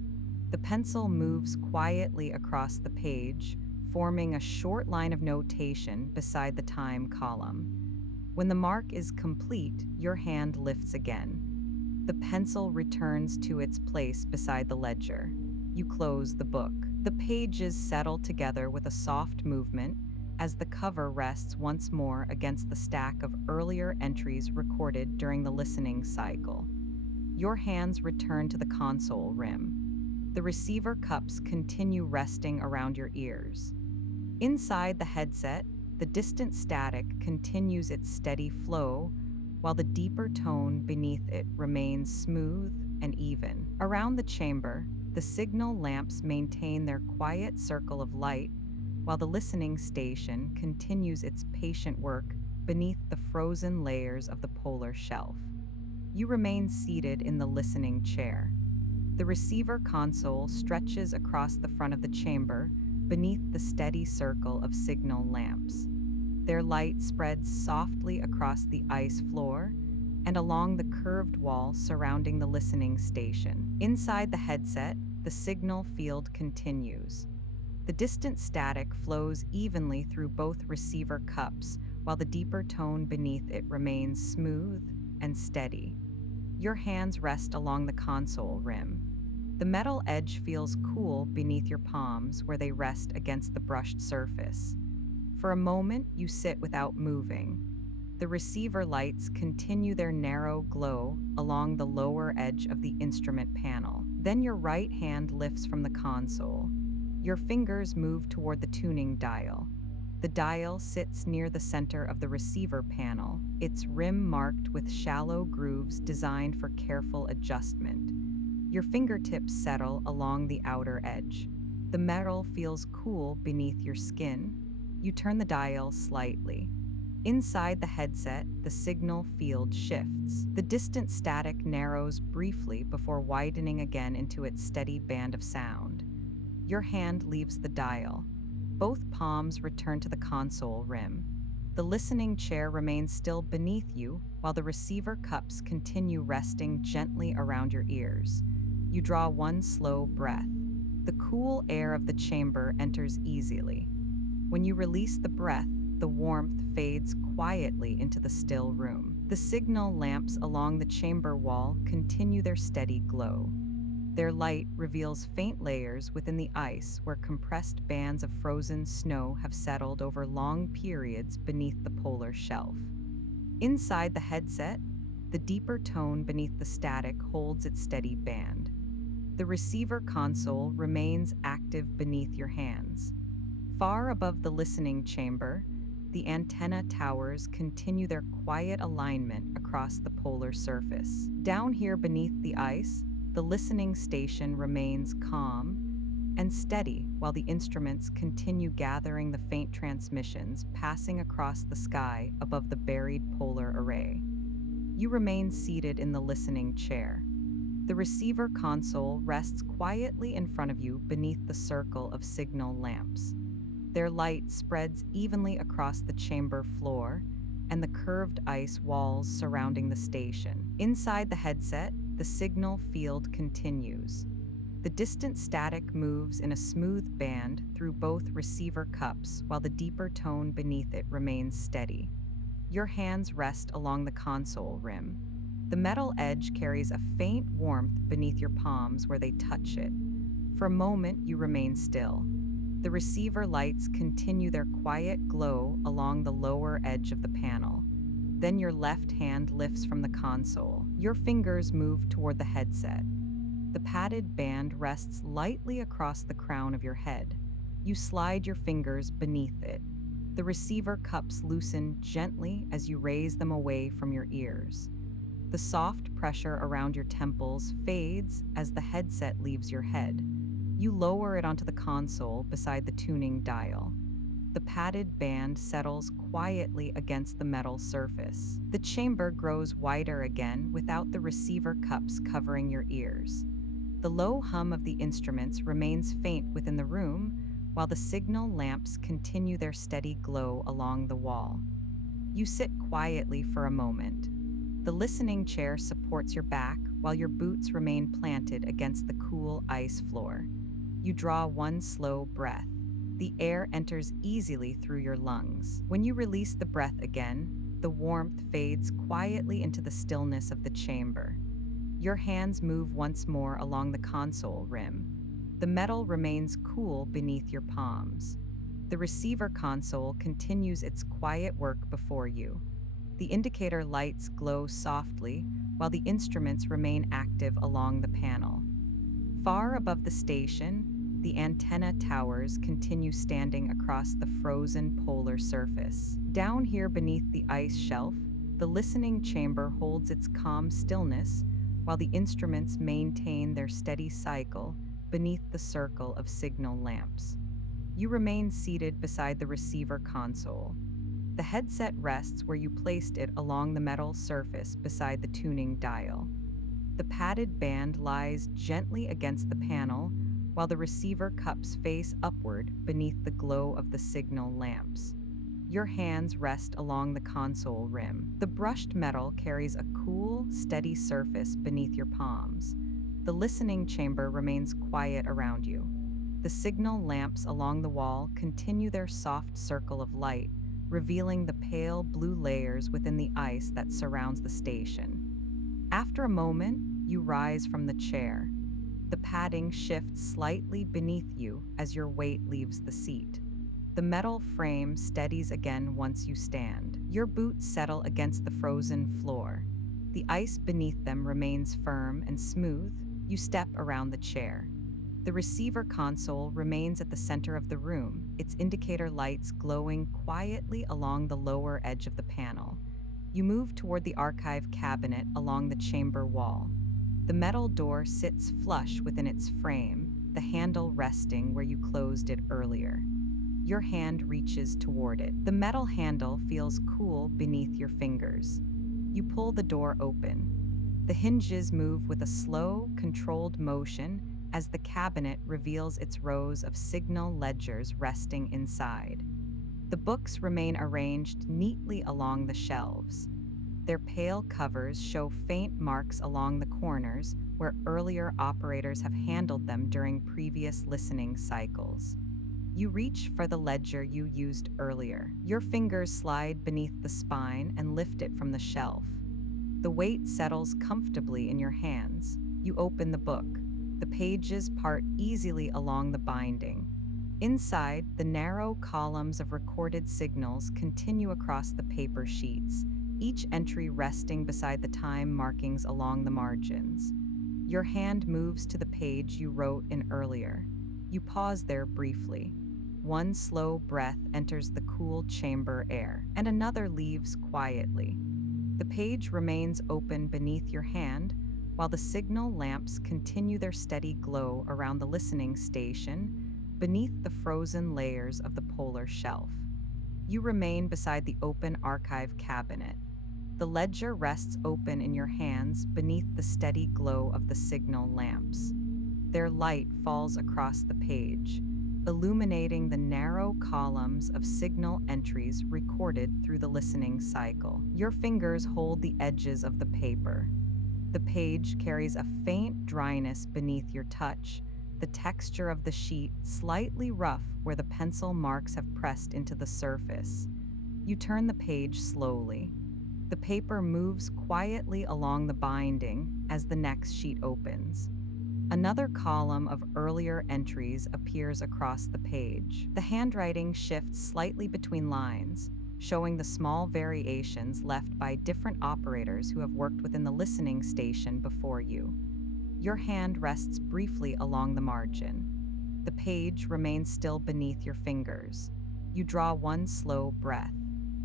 The pencil moves quietly across the page, forming a short line of notation beside the time column. When the mark is complete, your hand lifts again. The pencil returns to its place beside the ledger. You close the book. The pages settle together with a soft movement as the cover rests once more against the stack of earlier entries recorded during the listening cycle. Your hands return to the console rim. The receiver cups continue resting around your ears. Inside the headset, the distant static continues its steady flow, while the deeper tone beneath it remains smooth and even. Around the chamber, the signal lamps maintain their quiet circle of light, while the listening station continues its patient work beneath the frozen layers of the polar shelf. You remain seated in the listening chair. The receiver console stretches across the front of the chamber beneath the steady circle of signal lamps. Their light spreads softly across the ice floor and along the curved wall surrounding the listening station. Inside the headset, the signal field continues. The distant static flows evenly through both receiver cups, while the deeper tone beneath it remains smooth and steady. Your hands rest along the console rim. The metal edge feels cool beneath your palms where they rest against the brushed surface. For a moment, you sit without moving. The receiver lights continue their narrow glow along the lower edge of the instrument panel. Then your right hand lifts from the console. Your fingers move toward the tuning dial. The dial sits near the center of the receiver panel, its rim marked with shallow grooves designed for careful adjustment. Your fingertips settle along the outer edge. The metal feels cool beneath your skin. You turn the dial slightly. Inside the headset, the signal field shifts. The distant static narrows briefly before widening again into its steady band of sound. Your hand leaves the dial. Both palms return to the console rim. The listening chair remains still beneath you, while the receiver cups continue resting gently around your ears. You draw one slow breath. The cool air of the chamber enters easily. When you release the breath, the warmth fades quietly into the still room. The signal lamps along the chamber wall continue their steady glow. Their light reveals faint layers within the ice where compressed bands of frozen snow have settled over long periods beneath the polar shelf. Inside the headset, the deeper tone beneath the static holds its steady band. The receiver console remains active beneath your hands. Far above the listening chamber, the antenna towers continue their quiet alignment across the polar surface. Down here beneath the ice, the listening station remains calm and steady while the instruments continue gathering the faint transmissions passing across the sky above the buried polar array. You remain seated in the listening chair. The receiver console rests quietly in front of you beneath the circle of signal lamps. Their light spreads evenly across the chamber floor and the curved ice walls surrounding the station. Inside the headset, the signal field continues. The distant static moves in a smooth band through both receiver cups while the deeper tone beneath it remains steady. Your hands rest along the console rim. The metal edge carries a faint warmth beneath your palms where they touch it. For a moment, you remain still. The receiver lights continue their quiet glow along the lower edge of the panel. Then your left hand lifts from the console. Your fingers move toward the headset. The padded band rests lightly across the crown of your head. You slide your fingers beneath it. The receiver cups loosen gently as you raise them away from your ears. The soft pressure around your temples fades as the headset leaves your head. You lower it onto the console beside the tuning dial. The padded band settles quietly against the metal surface. The chamber grows wider again without the receiver cups covering your ears. The low hum of the instruments remains faint within the room, while the signal lamps continue their steady glow along the wall. You sit quietly for a moment. The listening chair supports your back while your boots remain planted against the cool ice floor. You draw one slow breath. The air enters easily through your lungs. When you release the breath again, the warmth fades quietly into the stillness of the chamber. Your hands move once more along the console rim. The metal remains cool beneath your palms. The receiver console continues its quiet work before you. The indicator lights glow softly, while the instruments remain active along the panel. Far above the station, the antenna towers continue standing across the frozen polar surface. Down here beneath the ice shelf, the listening chamber holds its calm stillness, while the instruments maintain their steady cycle beneath the circle of signal lamps. You remain seated beside the receiver console. The headset rests where you placed it along the metal surface beside the tuning dial. The padded band lies gently against the panel, while the receiver cups face upward beneath the glow of the signal lamps. Your hands rest along the console rim. The brushed metal carries a cool, steady surface beneath your palms. The listening chamber remains quiet around you. The signal lamps along the wall continue their soft circle of light, revealing the pale blue layers within the ice that surrounds the station. After a moment, you rise from the chair. The padding shifts slightly beneath you as your weight leaves the seat. The metal frame steadies again once you stand. Your boots settle against the frozen floor. The ice beneath them remains firm and smooth. You step around the chair. The receiver console remains at the center of the room, its indicator lights glowing quietly along the lower edge of the panel. You move toward the archive cabinet along the chamber wall. The metal door sits flush within its frame, the handle resting where you closed it earlier. Your hand reaches toward it. The metal handle feels cool beneath your fingers. You pull the door open. The hinges move with a slow, controlled motion as the cabinet reveals its rows of signal ledgers resting inside. The books remain arranged neatly along the shelves. Their pale covers show faint marks along the corners where earlier operators have handled them during previous listening cycles. You reach for the ledger you used earlier. Your fingers slide beneath the spine and lift it from the shelf. The weight settles comfortably in your hands. You open the book. The pages part easily along the binding. Inside, the narrow columns of recorded signals continue across the paper sheets, each entry resting beside the time markings along the margins. Your hand moves to the page you wrote in earlier. You pause there briefly. One slow breath enters the cool chamber air, and another leaves quietly. The page remains open beneath your hand, while the signal lamps continue their steady glow around the listening station beneath the frozen layers of the polar shelf. You remain beside the open archive cabinet. The ledger rests open in your hands beneath the steady glow of the signal lamps. Their light falls across the page, illuminating the narrow columns of signal entries recorded through the listening cycle. Your fingers hold the edges of the paper. The page carries a faint dryness beneath your touch, the texture of the sheet slightly rough where the pencil marks have pressed into the surface. You turn the page slowly. The paper moves quietly along the binding as the next sheet opens. Another column of earlier entries appears across the page. The handwriting shifts slightly between lines, showing the small variations left by different operators who have worked within the listening station before you. Your hand rests briefly along the margin. The page remains still beneath your fingers. You draw one slow breath.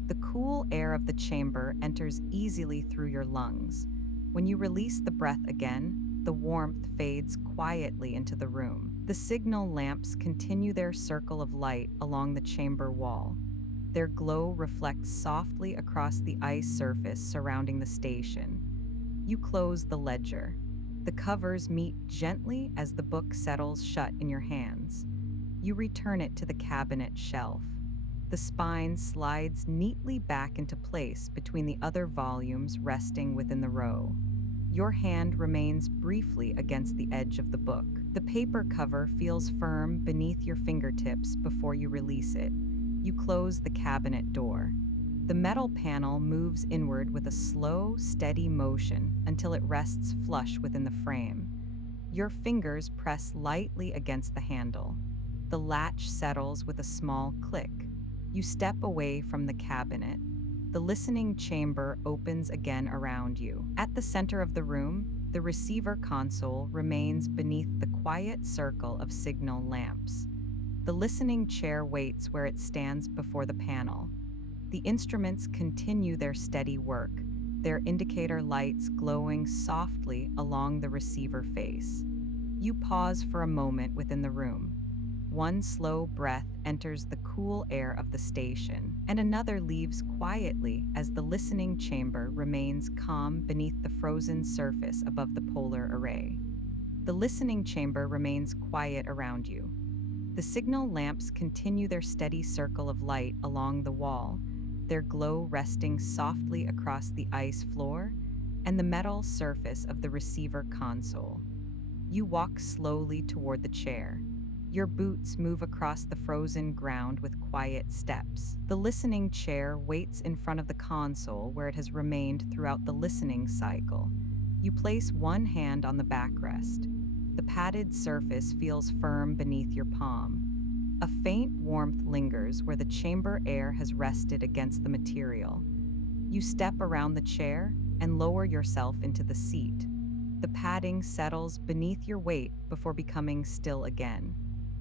The cool air of the chamber enters easily through your lungs. When you release the breath again, the warmth fades quietly into the room. The signal lamps continue their circle of light along the chamber wall. Their glow reflects softly across the ice surface surrounding the station. You close the ledger. The covers meet gently as the book settles shut in your hands. You return it to the cabinet shelf. The spine slides neatly back into place between the other volumes resting within the row. Your hand remains briefly against the edge of the book. The paper cover feels firm beneath your fingertips before you release it. You close the cabinet door. The metal panel moves inward with a slow, steady motion until it rests flush within the frame. Your fingers press lightly against the handle. The latch settles with a small click. You step away from the cabinet. The listening chamber opens again around you. At the center of the room, the receiver console remains beneath the quiet circle of signal lamps. The listening chair waits where it stands before the panel. The instruments continue their steady work, their indicator lights glowing softly along the receiver face. You pause for a moment within the room. One slow breath enters the cool air of the station, and another leaves quietly as the listening chamber remains calm beneath the frozen surface above the polar array. The listening chamber remains quiet around you. The signal lamps continue their steady circle of light along the wall, their glow resting softly across the ice floor and the metal surface of the receiver console. You walk slowly toward the chair. Your boots move across the frozen ground with quiet steps. The listening chair waits in front of the console where it has remained throughout the listening cycle. You place one hand on the backrest. The padded surface feels firm beneath your palm. A faint warmth lingers where the chamber air has rested against the material. You step around the chair and lower yourself into the seat. The padding settles beneath your weight before becoming still again.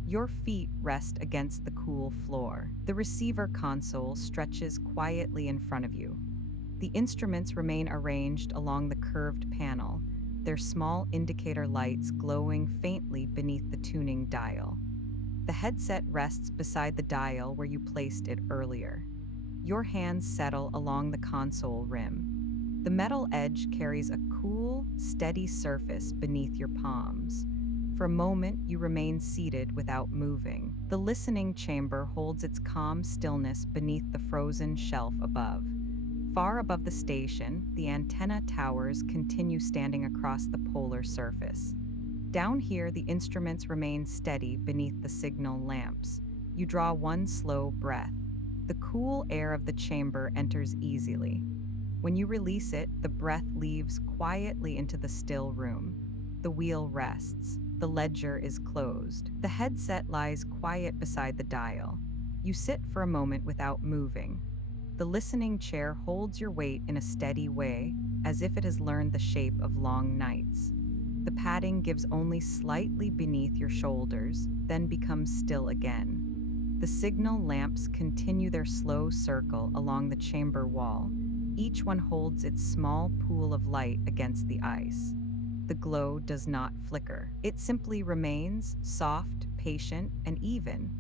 Your feet rest against the cool floor. The receiver console stretches quietly in front of you. The instruments remain arranged along the curved panel, their small indicator lights glowing faintly beneath the tuning dial. The headset rests beside the dial where you placed it earlier. Your hands settle along the console rim. The metal edge carries a cool, steady surface beneath your palms. For a moment, you remain seated without moving. The listening chamber holds its calm stillness beneath the frozen shelf above. Far above the station, the antenna towers continue standing across the polar surface. Down here, the instruments remain steady beneath the signal lamps. You draw one slow breath. The cool air of the chamber enters easily. When you release it, the breath leaves quietly into the still room. The wheel rests. The ledger is closed. The headset lies quiet beside the dial. You sit for a moment without moving. The listening chair holds your weight in a steady way, as if it has learned the shape of long nights. The padding gives only slightly beneath your shoulders, then becomes still again. The signal lamps continue their slow circle along the chamber wall. Each one holds its small pool of light against the ice. The glow does not flicker. It simply remains soft, patient, and even.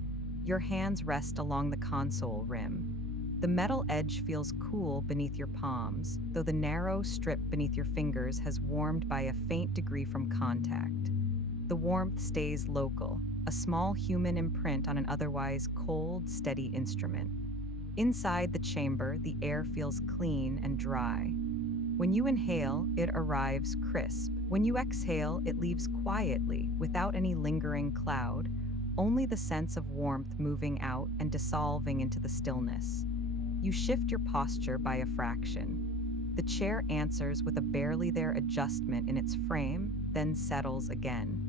Your hands rest along the console rim. The metal edge feels cool beneath your palms, though the narrow strip beneath your fingers has warmed by a faint degree from contact. The warmth stays local, a small human imprint on an otherwise cold, steady instrument. Inside the chamber, the air feels clean and dry. When you inhale, it arrives crisp. When you exhale, it leaves quietly, without any lingering cloud, only the sense of warmth moving out and dissolving into the stillness. You shift your posture by a fraction. The chair answers with a barely there adjustment in its frame, then settles again.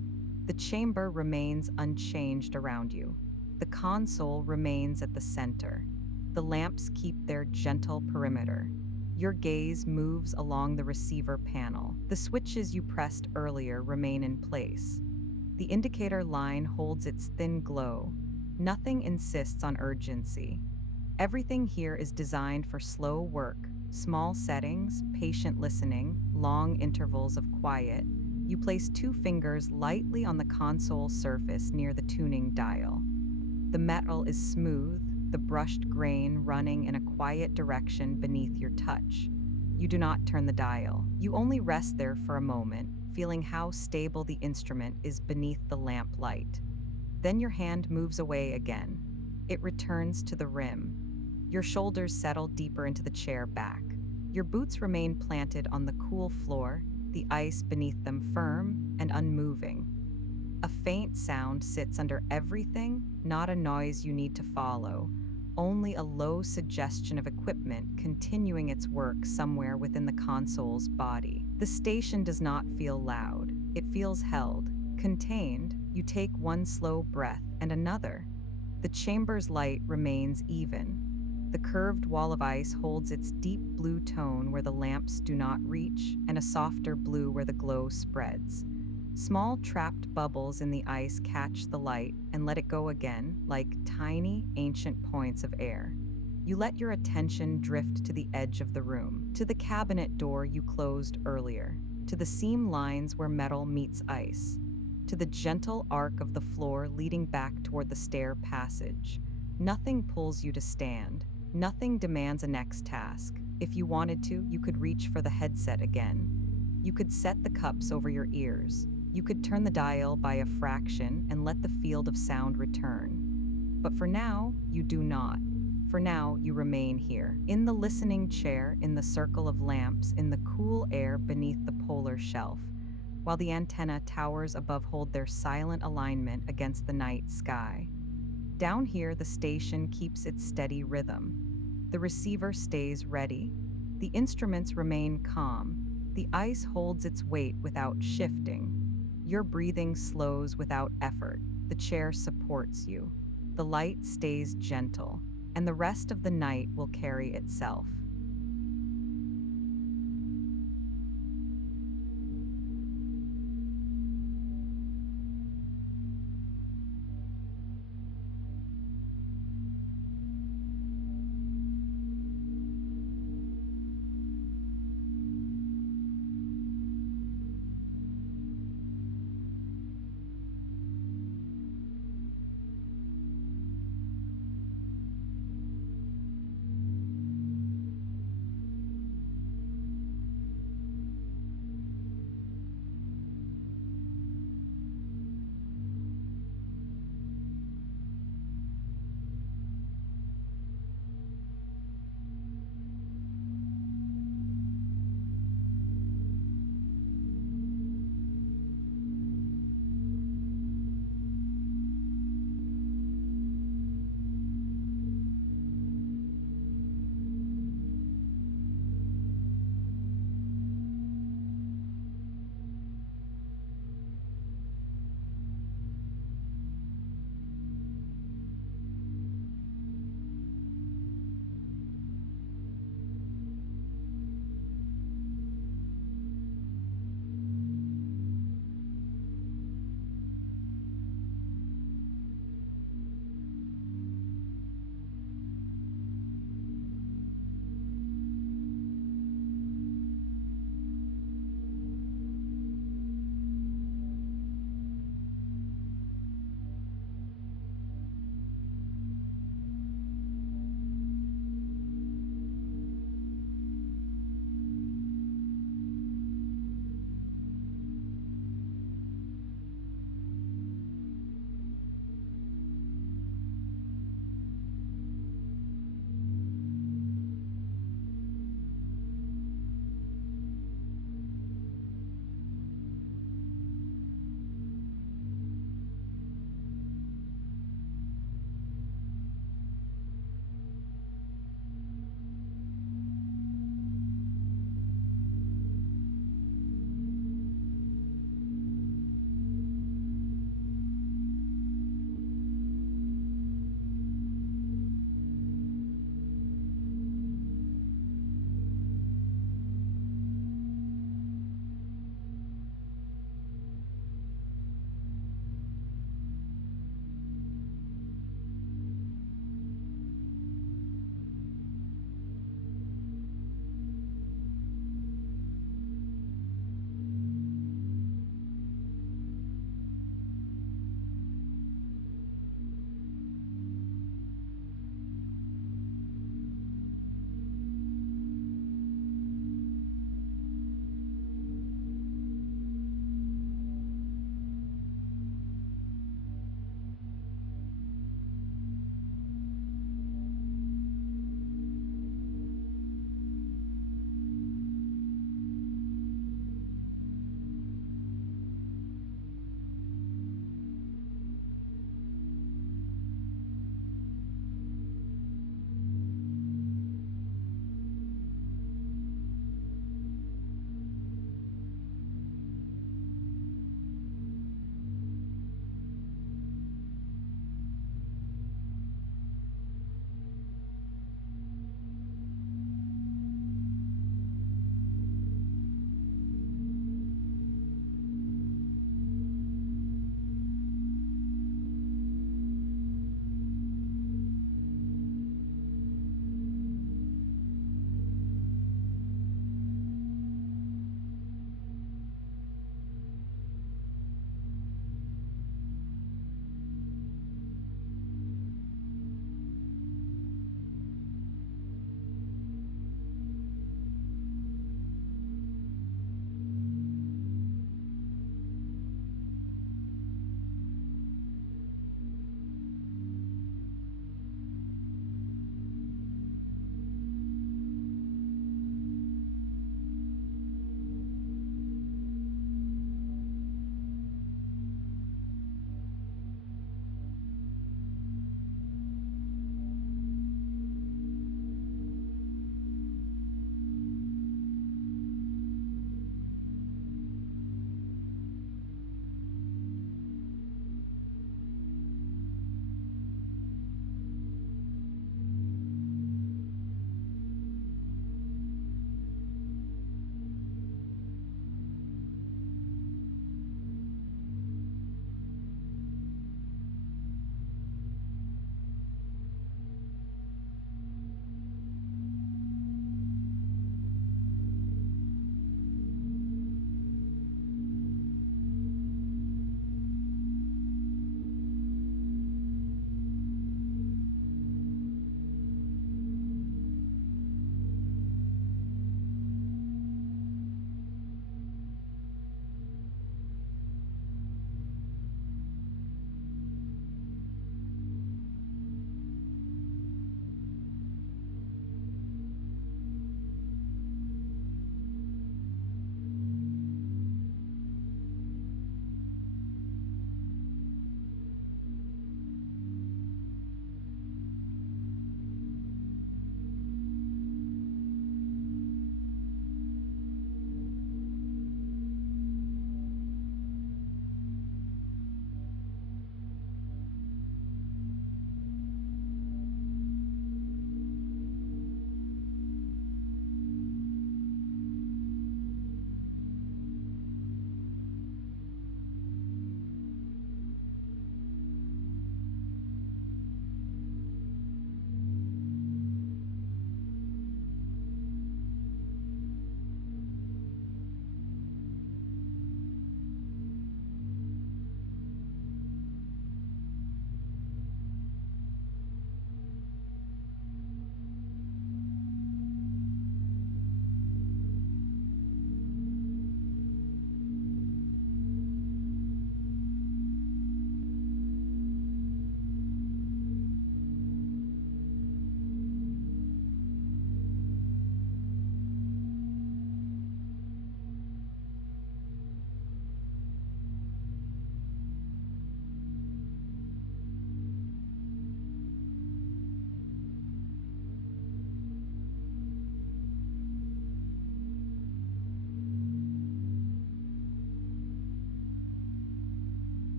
The chamber remains unchanged around you. The console remains at the center. The lamps keep their gentle perimeter. Your gaze moves along the receiver panel. The switches you pressed earlier remain in place. The indicator line holds its thin glow. Nothing insists on urgency. Everything here is designed for slow work, small settings, patient listening, long intervals of quiet. You place 2 fingers lightly on the console surface near the tuning dial. The metal is smooth, the brushed grain running in a quiet direction beneath your touch. You do not turn the dial. You only rest there for a moment, feeling how stable the instrument is beneath the lamp light. Then your hand moves away again. It returns to the rim. Your shoulders settle deeper into the chair back. Your boots remain planted on the cool floor, the ice beneath them firm and unmoving. A faint sound sits under everything, not a noise you need to follow, only a low suggestion of equipment continuing its work somewhere within the console's body. The station does not feel loud. It feels held, contained. You take one slow breath and another. The chamber's light remains even. The curved wall of ice holds its deep blue tone where the lamps do not reach, and a softer blue where the glow spreads. Small trapped bubbles in the ice catch the light and let it go again, like tiny, ancient points of air. You let your attention drift to the edge of the room, to the cabinet door you closed earlier, to the seam lines where metal meets ice, to the gentle arc of the floor leading back toward the stair passage. Nothing pulls you to stand. Nothing demands a next task. If you wanted to, you could reach for the headset again. You could set the cups over your ears. You could turn the dial by a fraction and let the field of sound return. But for now, you do not. For now, you remain here, in the listening chair, in the circle of lamps, in the cool air beneath the polar shelf, while the antenna towers above hold their silent alignment against the night sky. Down here, the station keeps its steady rhythm. The receiver stays ready. The instruments remain calm. The ice holds its weight without shifting. Your breathing slows without effort. The chair supports you. The light stays gentle, and the rest of the night will carry itself.